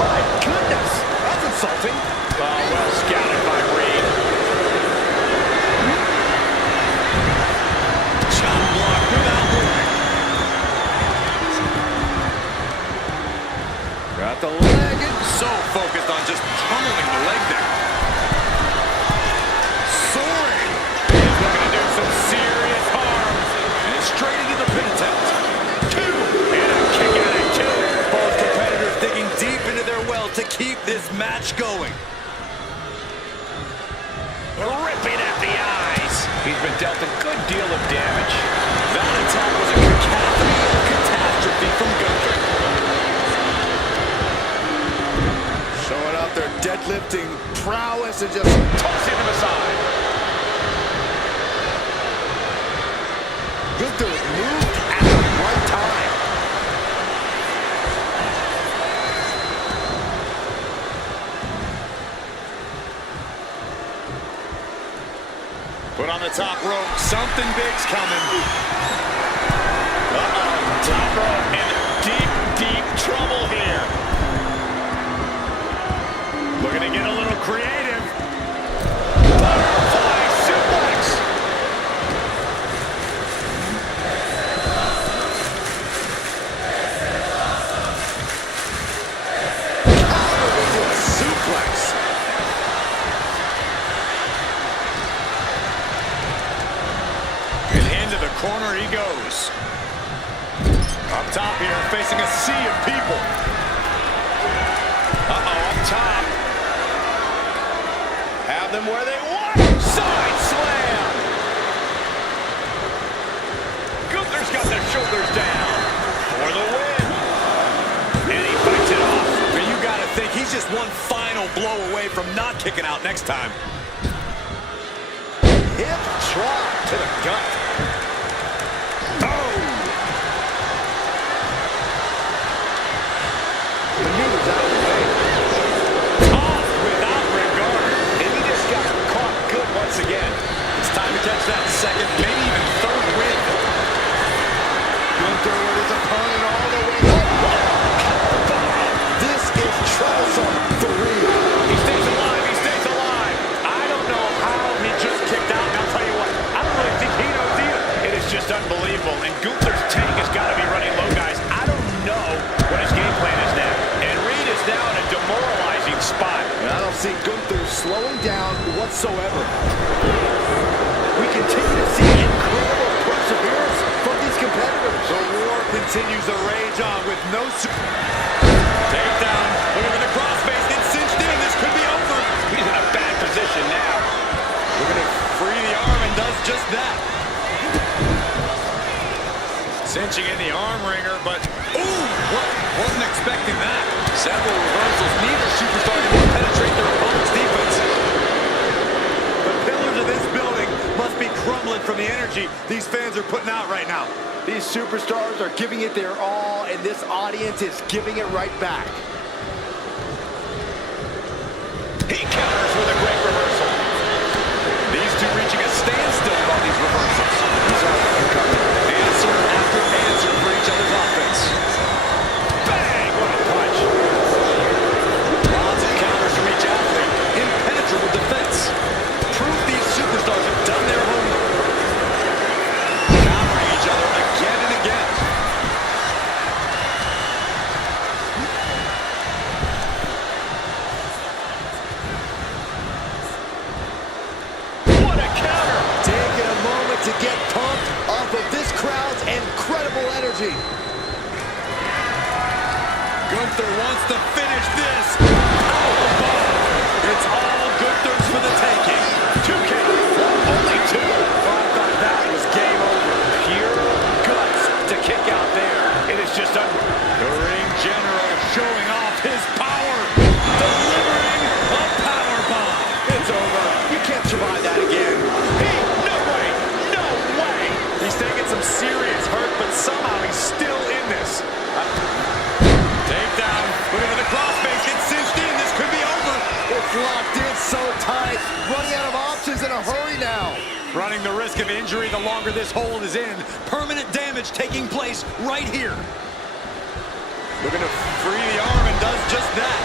My goodness. That's insulting. Oh, well scouted by Reed. Chop block without warning. Got the leg. So focused on just pummeling the leg there. Soaring. He's looking to do some serious harm. And straight into the pin attempt. 2. And a kick out at 2. Both competitors digging deep into their well to keep this match going. Ripping at the eyes. He's been dealt a good deal of damage. That attack was a cacophony of catastrophe from Gunther. Showing off their deadlifting prowess and just Tossing him aside. Gunther moved at the right time. Put on the top rope. Something big's coming. Uh-oh. Top rope in deep, deep trouble here. Looking to get a little creative. Butterfly suplex. Suplex. And into the corner he goes. Up top here, facing a sea of people. Uh-oh, up top. Have them where they want. Side slam. Gunther's got the shoulders down for the win. And he fights it off. But you gotta think he's just one final blow away from not kicking out next time. Hip drop to the gut. Oh! Maneuvers out of the way. Off without regard. And he just got caught good once again. It's time to catch that second, maybe even third win. Gunther with his opponent all the way up. This is troublesome for real. He stays alive. He stays alive. I don't know how he just kicked out. And I'll tell you what, I don't really think he knows either. It is just unbelievable. And Gunther's tank has got to be running low, guys. I don't know what his game plan is now. And Reed is now in a demoralizing spot. And I don't see Gunther slowing down whatsoever. We continue to see incredible perseverance from these competitors. The war continues to rage on with no... Takedown. Looking for the crossface. It's cinched in. This could be over. He's in a bad position now. Looking to free the arm and does just that. Cinching in the arm wringer, but... Ooh! Wasn't expecting that. Several reversals. Neither superstar can penetrate their opponent's defense. The pillars of this building must be crumbling from the energy these fans are putting out right now. These superstars are giving it their all, and this audience is giving it right back. He counters with a great reversal. These two reaching a standstill on these reversals. Answer after answer for each other's offense. Bang! What a punch. Lots of counters from each athlete. Impenetrable defense. Proof these superstars have done their homework. Countering each other again and again. What a counter! Taking a moment to get pumped off of this crowd's incredible energy. Gunther wants to finish this. Powerbomb. It's all Gunther's for the taking. 2 counts. Only 2. I thought that was game over. Pure guts to kick out there. It is just The ring general showing off his power. Delivering a powerbomb. It's over. You can't survive that again. No way! No way! He's taking some serious hurt, but somehow he's still in this. Takedown. Looking for the crossface. It's cinched in. This could be over. It's locked in so tight. Running out of options in a hurry now. Running the risk of injury the longer this hold is in. Permanent damage taking place right here. Looking to free the arm and does just that.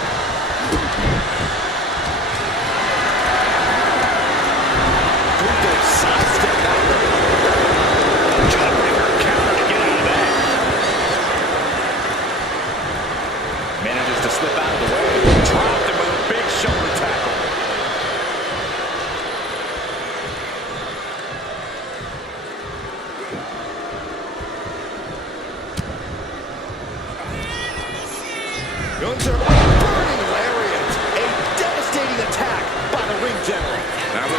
Gunther sidestepped that one. Jawbreaker counter to get out of that. Manages to slip out of the way. Dropped him with a big shoulder tackle. Gunther, burning lariat. A devastating attack by the ring general. That was...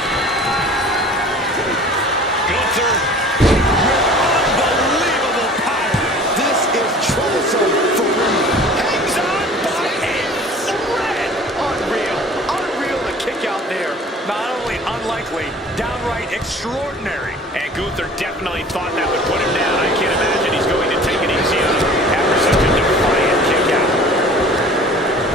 extraordinary. And Gunther definitely thought that would put him down. I can't imagine he's going to take it easy on him after such a defiant kick out.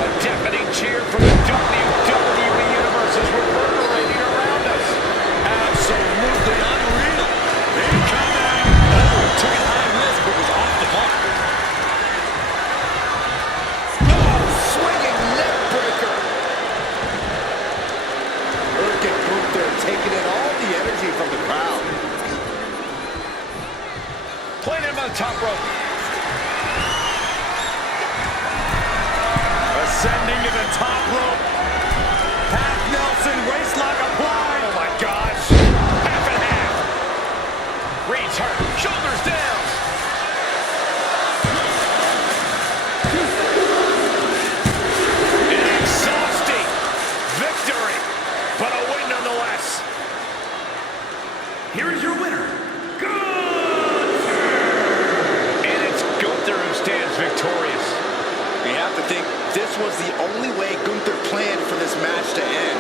A deafening cheer from the WWE Universe is reverberating around us. Absolutely unreal. Incoming. Oh, took it high risk, but was off the mark. Oh, swinging neck breaker. Look at Gunther taking in all the energy from the crowd. Playing him on the top rope. Ascending to the top rope. Half Nelson, waistlock applied. Oh my gosh. Half and half. Reed's hurt. Shoulders down. An exhausting victory, but a win nonetheless. Here is your winner, And it's Gunther who stands victorious. You have to think this was the only way Gunther planned for this match to end.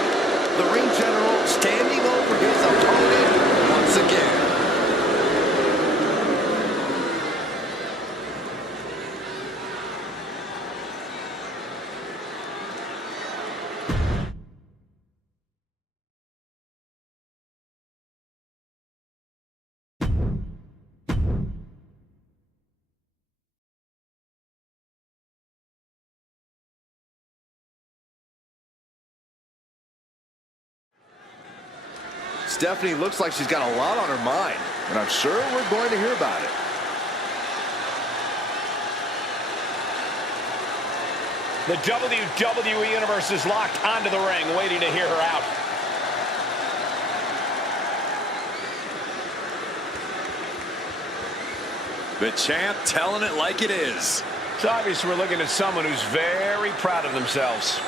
The ring general standing over his opponent once again. Stephanie looks like she's got a lot on her mind, and I'm sure we're going to hear about it. The WWE Universe is locked onto the ring, waiting to hear her out. The champ telling it like it is. It's obvious we're looking at someone who's very proud of themselves.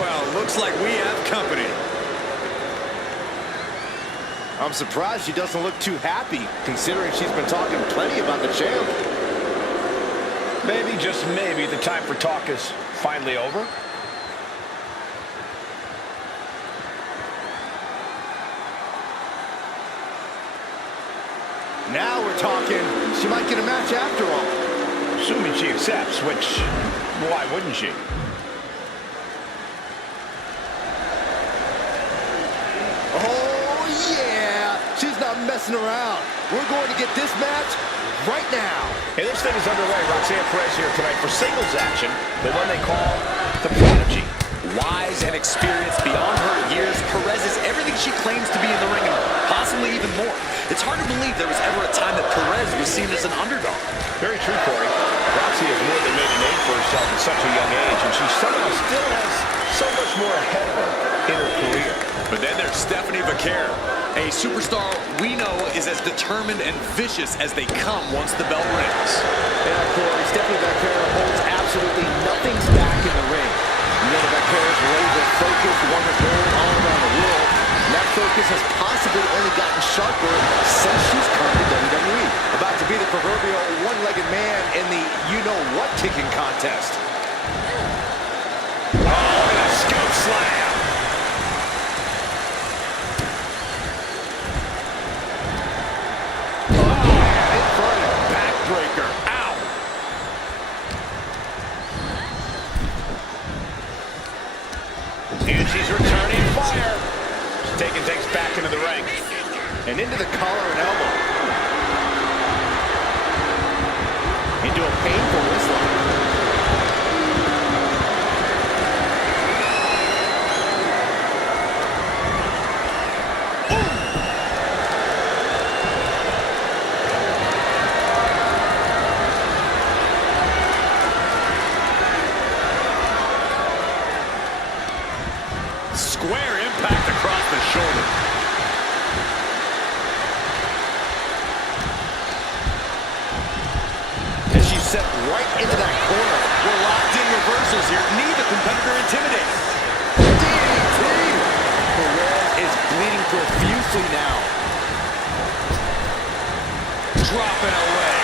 Well, looks like we have company. I'm surprised she doesn't look too happy, considering she's been talking plenty about the champ. Maybe, just maybe, the time for talk is finally over. Now we're talking. She might get a match after all. Assuming she accepts, which, why wouldn't she? Oh, yeah. She's not messing around. We're going to get this match right now. Hey, this thing is underway. Roxanne Perez here tonight for singles action, the one they call the Prodigy. Wise and experienced beyond her years, Perez is everything she claims to be in the ring and possibly even more. It's hard to believe there was ever a time that Perez was seen as an underdog. Very true, Corey. Roxy has more than made a name for herself at such a young age, and she somehow still has so much more ahead of her in her career. But then there's Stephanie Vaquer, a superstar we know is as determined and vicious as they come once the bell rings. Yeah, Corey, Stephanie Vaquer holds absolutely nothing back in the ring. You know, Vaquer's laser focus won the gold all around the world. And that focus has possibly only gotten sharper since she's come to WWE. About to be the proverbial one-legged man in the you-know-what kicking contest. Oh, and a scoop slam. Backbreaker. Ow. And she's returning fire. She's taking things back into the ring. And into the collar and elbow. Into a painful wristlock. Square impact across the shoulder. And she's set right into that corner. We're locked in reversals here. Neither competitor intimidated. DDT! Perez is bleeding profusely now. Dropping away.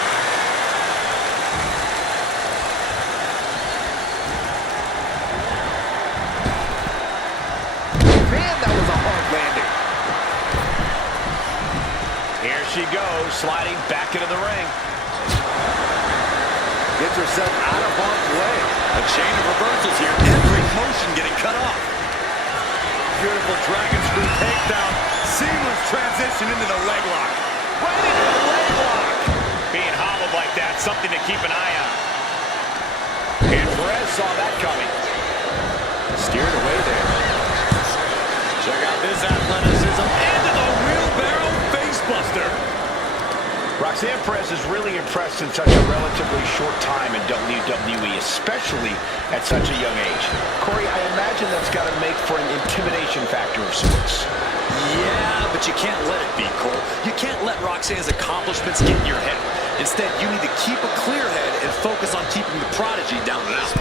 she goes, sliding back into the ring. Gets herself out of harm's way. A chain of reversals here. Every motion getting cut off. Beautiful dragon screw takedown. Seamless transition into the leg lock. Right into the leg lock. Being hobbled like that, something to keep an eye on. And Perez saw that coming. Steered away there. Check out this athleticism. Into the wheelbarrow facebuster. Roxanne Perez is really impressed in such a relatively short time in WWE, especially at such a young age. Corey, I imagine that's got to make for an intimidation factor of sorts. Yeah, but you can't let it be, Cole. You can't let Roxanne's accomplishments get in your head. Instead, you need to keep a clear head and focus on keeping the prodigy down and out.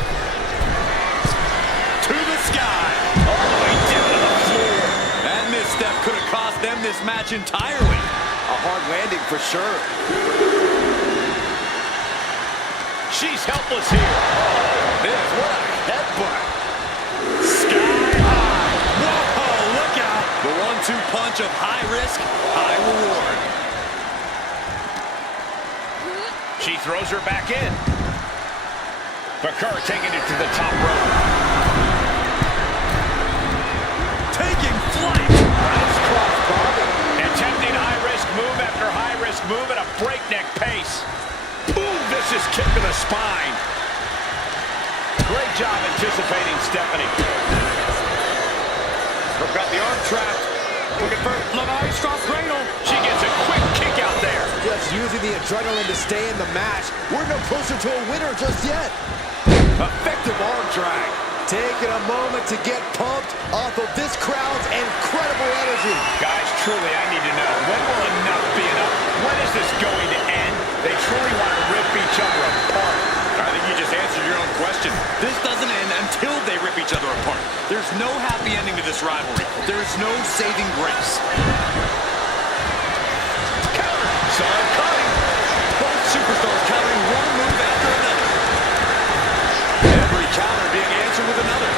To the sky. All the way down to the floor. That misstep could have cost them this match entirely. A hard landing for sure. She's helpless here. This, what a headbutt. Sky high. Whoa, look out. The 1-2 punch of high risk, high reward. She throws her back in. Bakar taking it to the top rope. Taking flight. Nice cross body. Attempting high-risk move after high-risk move at a breakneck pace. Boom, vicious kick to the spine. Great job anticipating Stephanie. Brooke got the arm trapped. Looking for Levi's cradle. She gets a quick kick out there. Just using the adrenaline to stay in the match. We're no closer to a winner just yet. Effective arm drag. Taking a moment to get pumped off of this crowd's incredible energy. Guys, truly, I need to know, when will enough be enough? When is this going to end? They truly want to rip each other apart. I think you just answered your own question. This doesn't end until they rip each other apart. There's no happy ending to this rivalry. There's no saving grace. Counter. Saw it coming. Both superstars countering one move after another. Every counter being answered with another.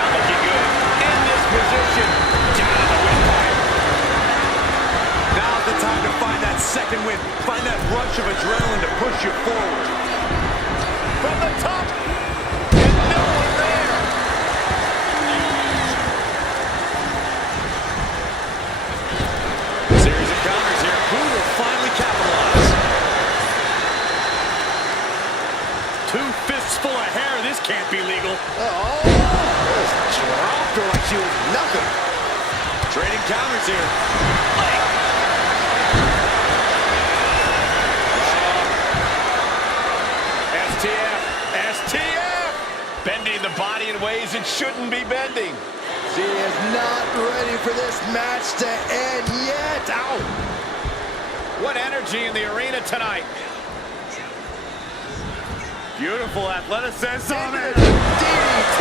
Not looking good. In this position. Down in the windpipe. Now's the time to find that second win. Find that rush of adrenaline to push you forward. From the top. And no one there. Series of counters here. Who will finally capitalize? Two fists full of hair. This can't be legal. Oh, just dropped her like she was nothing. Trading counters here. STF. Bending the body in ways it shouldn't be bending. She is not ready for this match to end yet. Ow. What energy in the arena tonight. Beautiful athleticism. DDT.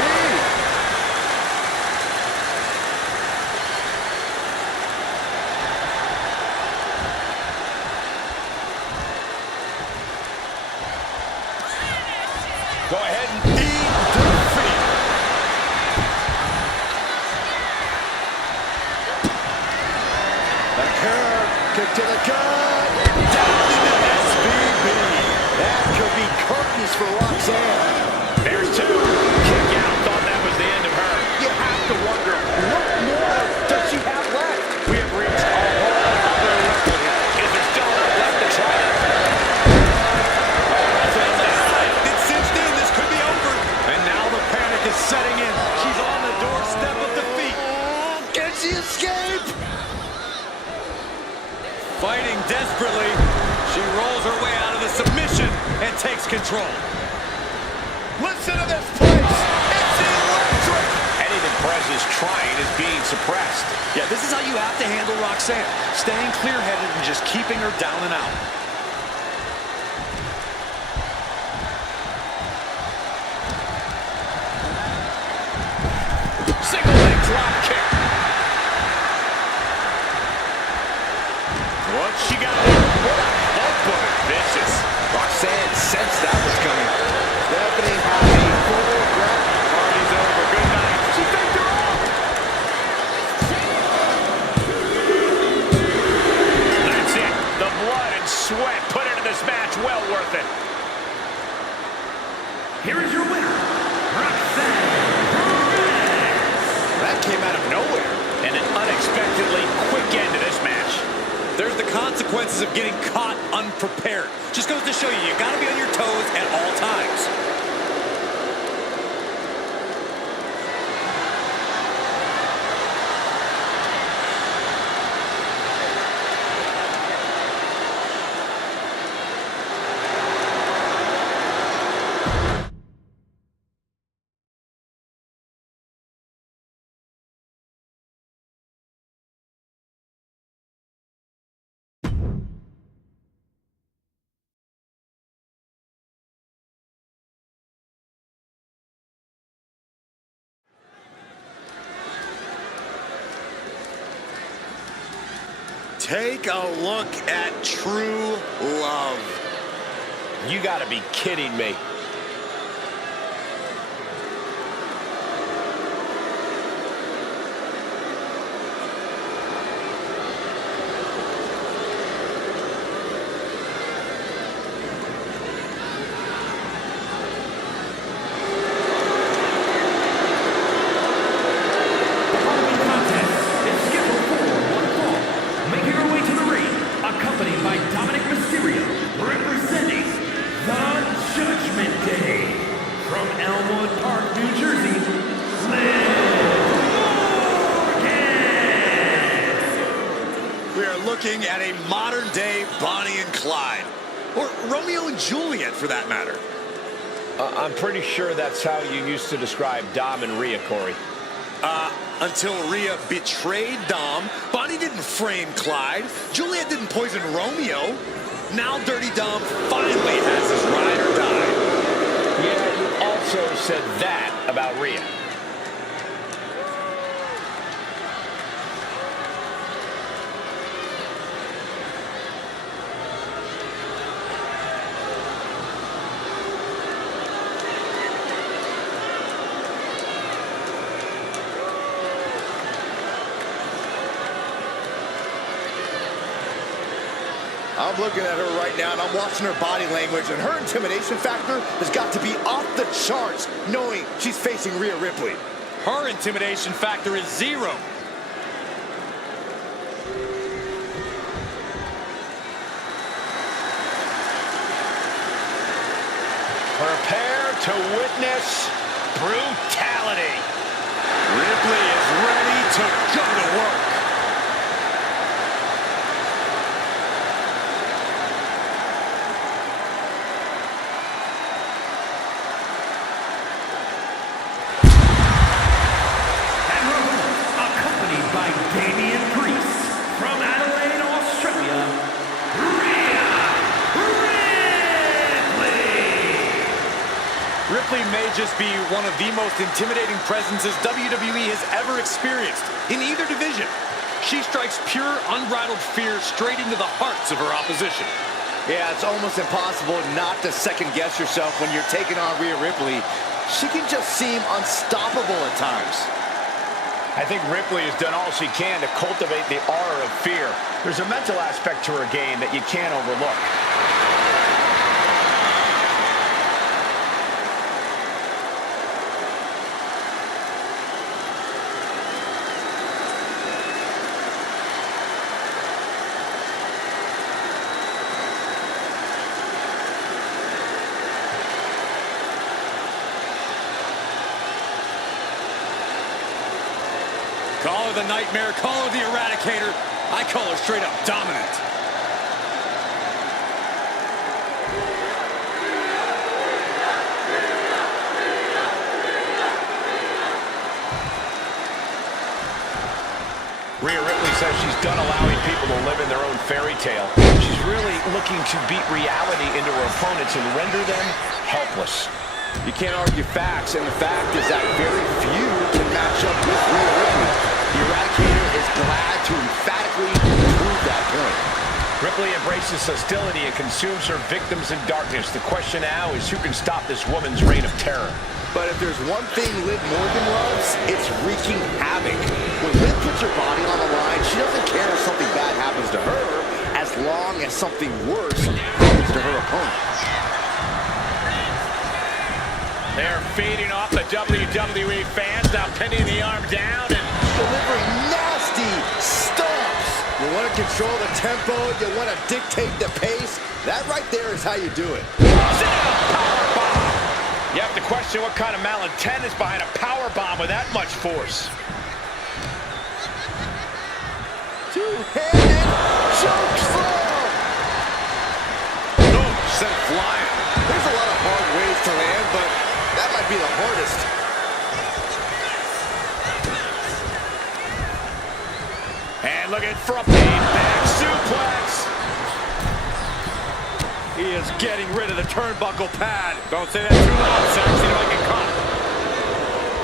Go ahead and eat defeat. The curve, kick to the gut. Down to the SBB. That could be curtains for Roxanne. There's two. Kick out. Thought that was the end of her. You have to wonder, what more does she have left? We have reached a whole other level here. Is there still enough left to try it? Setting in. She's on the doorstep of defeat. Can she escape? Fighting desperately. She rolls her way out of the submission and takes control. Listen to this place. It's electric. Anything Perez is trying is being suppressed. Yeah, this is how you have to handle Roxanne. Staying clear-headed and just keeping her down and out. Single leg drop kick. What she got there? What a headbutt. Vicious. Roxanne sensed that was coming. Stephanie has a full breath. Party's over. Good night. She faked her off. it. Here is your winner, Roxanne. That came out of nowhere. And an unexpectedly quick end to this match. There's the consequences of getting caught unprepared. Just goes to show you, you gotta be on your toes at all times. Take a look at true love. You gotta be kidding me. Looking at a modern-day Bonnie and Clyde, or Romeo and Juliet, for that matter. I'm pretty sure that's how you used to describe Dom and Rhea, Corey. Until Rhea betrayed Dom, Bonnie didn't frame Clyde, Juliet didn't poison Romeo. Now Dirty Dom finally has his ride or die. Yeah, you also said that about Rhea. I'm looking at her right now, and I'm watching her body language, and her intimidation factor has got to be off the charts, knowing she's facing Rhea Ripley. Her intimidation factor is 0. Prepare to witness brutality. Ripley is ready to go to work. Ripley may just be one of the most intimidating presences WWE has ever experienced in either division. She strikes pure, unbridled fear straight into the hearts of her opposition. Yeah, it's almost impossible not to second-guess yourself when you're taking on Rhea Ripley. She can just seem unstoppable at times. I think Ripley has done all she can to cultivate the aura of fear. There's a mental aspect to her game that you can't overlook. Call her the Nightmare, call her the Eradicator. I call her straight up dominant. Rhea Ripley says she's done allowing people to live in their own fairy tale. She's really looking to beat reality into her opponents and render them helpless. You can't argue facts, and the fact is that very few can match up with Rhea Ripley. The Eradicator is glad to emphatically prove that point. Ripley embraces hostility and consumes her victims in darkness. The question now is who can stop this woman's reign of terror. But if there's one thing Liv Morgan loves, it's wreaking havoc. When Liv puts her body on the line, she doesn't care if something bad happens to her, as long as something worse happens to her opponent. They're feeding off the WWE fans, now pinning the arm down and Delivering nasty stomps. You want to control the tempo, you want to dictate the pace. That right there is how you do it. powerbomb. You have to question what kind of malintent is behind a powerbomb with that much force. Two-handed choke slam. Boom, sent flying. There's a lot of hard ways to land, but that might be the hardest. And looking for a back suplex. He is getting rid of the turnbuckle pad. Don't say that too loud, Sax. You know I get caught.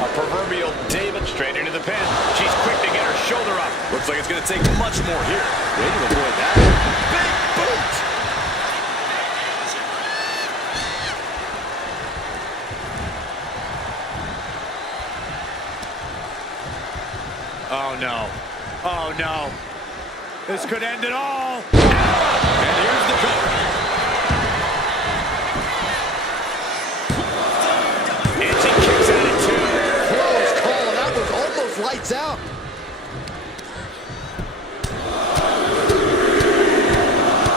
A proverbial David straight into the pin. She's quick to get her shoulder up. Looks like it's going to take much more here. Way to avoid that. Big boot. Oh, no. Oh, no. This could end it all. And here's the cover. And she kicks out at two. Close call. That was almost lights out.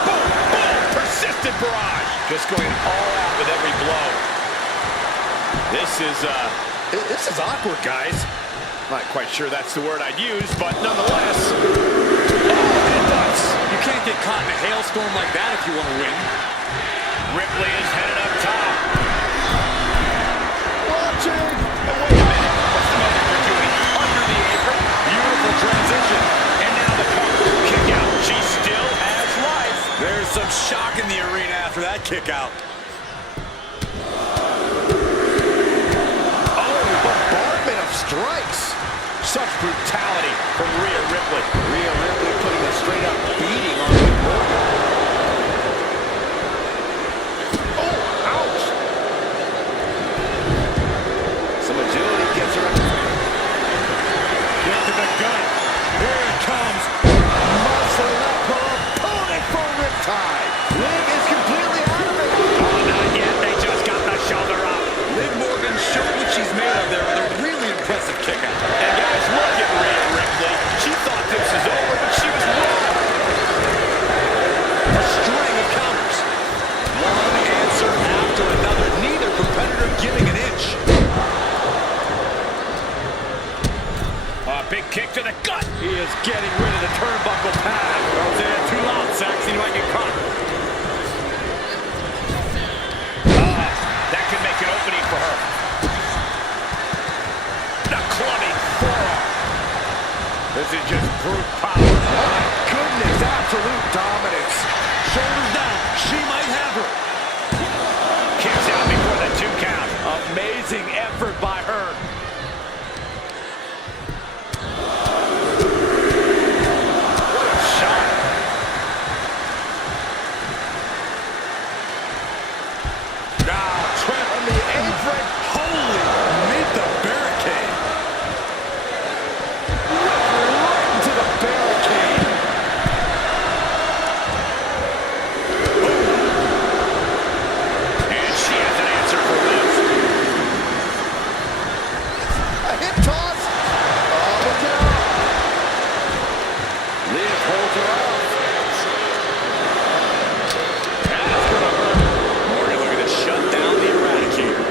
Boom! Persistent barrage. Just going all out with every blow. This is awkward, guys. Not quite sure that's the word I'd use, but nonetheless. You can't get caught in a hailstorm like that if you want to win. Ripley is headed up top. Watching. And wait a minute. What's the manager doing? Under the apron. Beautiful transition. And now the cover. Kick out. She still has life. There's some shock in the arena after that kick out. Bombardment of strikes. Such brutality from Rhea Ripley. Rhea Ripley putting a straight-up beating on the Morgan. Oh, ouch! Some agility gets her up. Get to the gut. Here it comes. Muscling up her opponent for riptide. Liv is completely out of it. Oh, not yet. They just got the shoulder up. Liv Morgan showed what she's made of there with a really impressive kick out. And guys, look at Rhea Ripley. She thought this was over, but she was wrong. A string of counters. One answer after another. Neither competitor giving an inch. A big kick to the gut. He is getting rid of the turnbuckle pad. Don't say that too loud, Saxon. You might get caught. That could make an opening for her. The clubbing forearm. This is just brute power. My goodness, absolute dominance. Shoulders down. She might have her. Kicks out before the 2 count. Amazing effort by her. What a shot. Now, Trent on the apron. Holy, meet the barricade. Right into the barricade. And she has an answer for this. A hip toss. Oh, look out. Liv holds her off. That's gonna hurt. Morgan looking to shut down the Eradicator.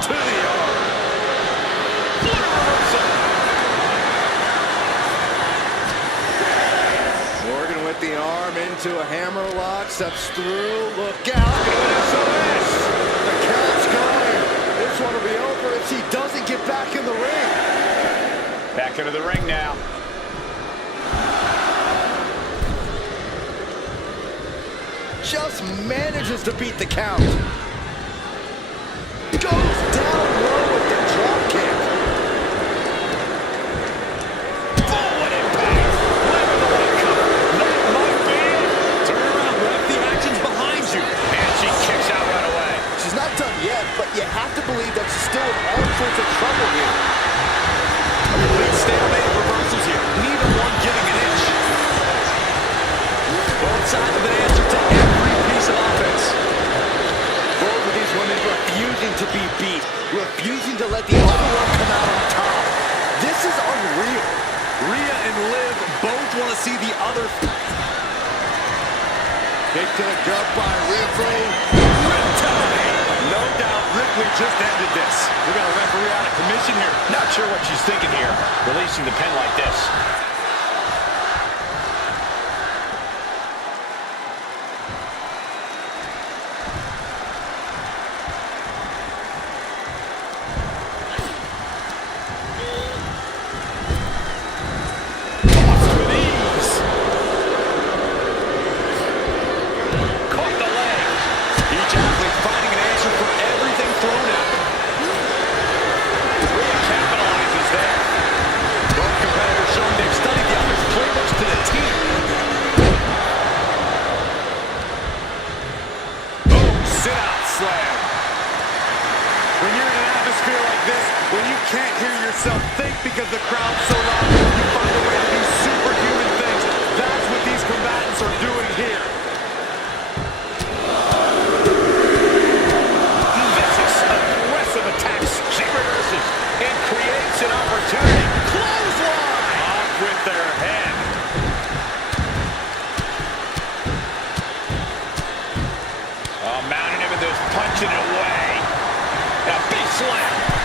To the arm. What a reversal. Morgan with the arm into a hammerlock, steps through, look out. SOS. The count's going. This one will be over if she doesn't get back in the ring. Back into the ring now. Just manages to beat the count. Goes down low with the drop kick. Forward impact. Live with the cover. That might be it. Turn around, ref. The action's behind you. And she kicks out right away. She's not done yet, but you have to believe that she's still in refusing to let the other one come out on top. This is unreal. Rhea and Liv both want to see the other. Kick to the gut by Ripley. No doubt Ripley just ended this. We got a referee out of commission here. Not sure what she's thinking here, releasing the pin like this. Can't hear yourself think because the crowd's so loud. You find a way to do superhuman things. That's what these combatants are doing here. Vicious, aggressive attacks. She reverses and creates an opportunity. Clothesline! Off with their head. Oh, mounting him and just punching it away. A big slam.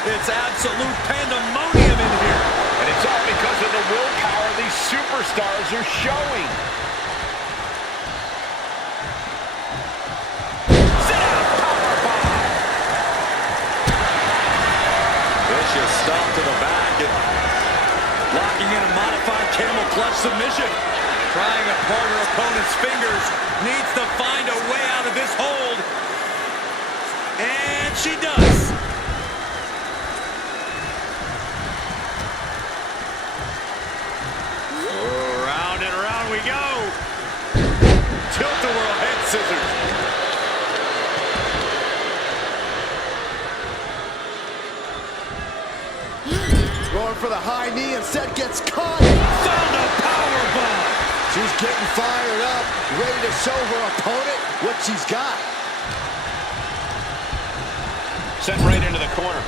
It's absolute pandemonium in here. And it's all because of the willpower these superstars are showing. Sit-out powerbomb. Vicious stomp to the back and locking in a modified camel clutch submission. Prying apart her opponent's fingers. Needs to find a way out of this hold. And she does. Round and round we go. Tilt-a-whirl head scissors. Going for the high knee, instead gets caught. Found a powerbomb. She's getting fired up, ready to show her opponent what she's got. Sent right into the corner.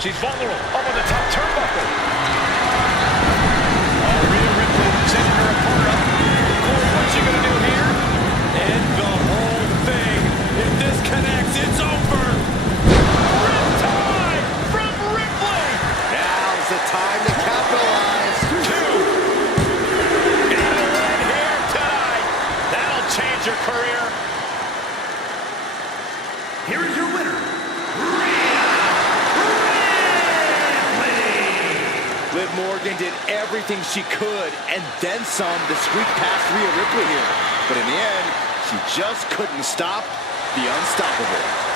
She's vulnerable. Up on the top turnbuckle. Oh, Rhea Ripley sending her opponent up. Corey, what's she going to do here? End the whole thing. If this connects, it's over. Riptide from Ripley. Now's the time to capitalize. Gotta win here tonight. That'll change your career. Here is your winner, Liv Morgan did everything she could and then some to squeak past Rhea Ripley here. But in the end, she just couldn't stop the unstoppable.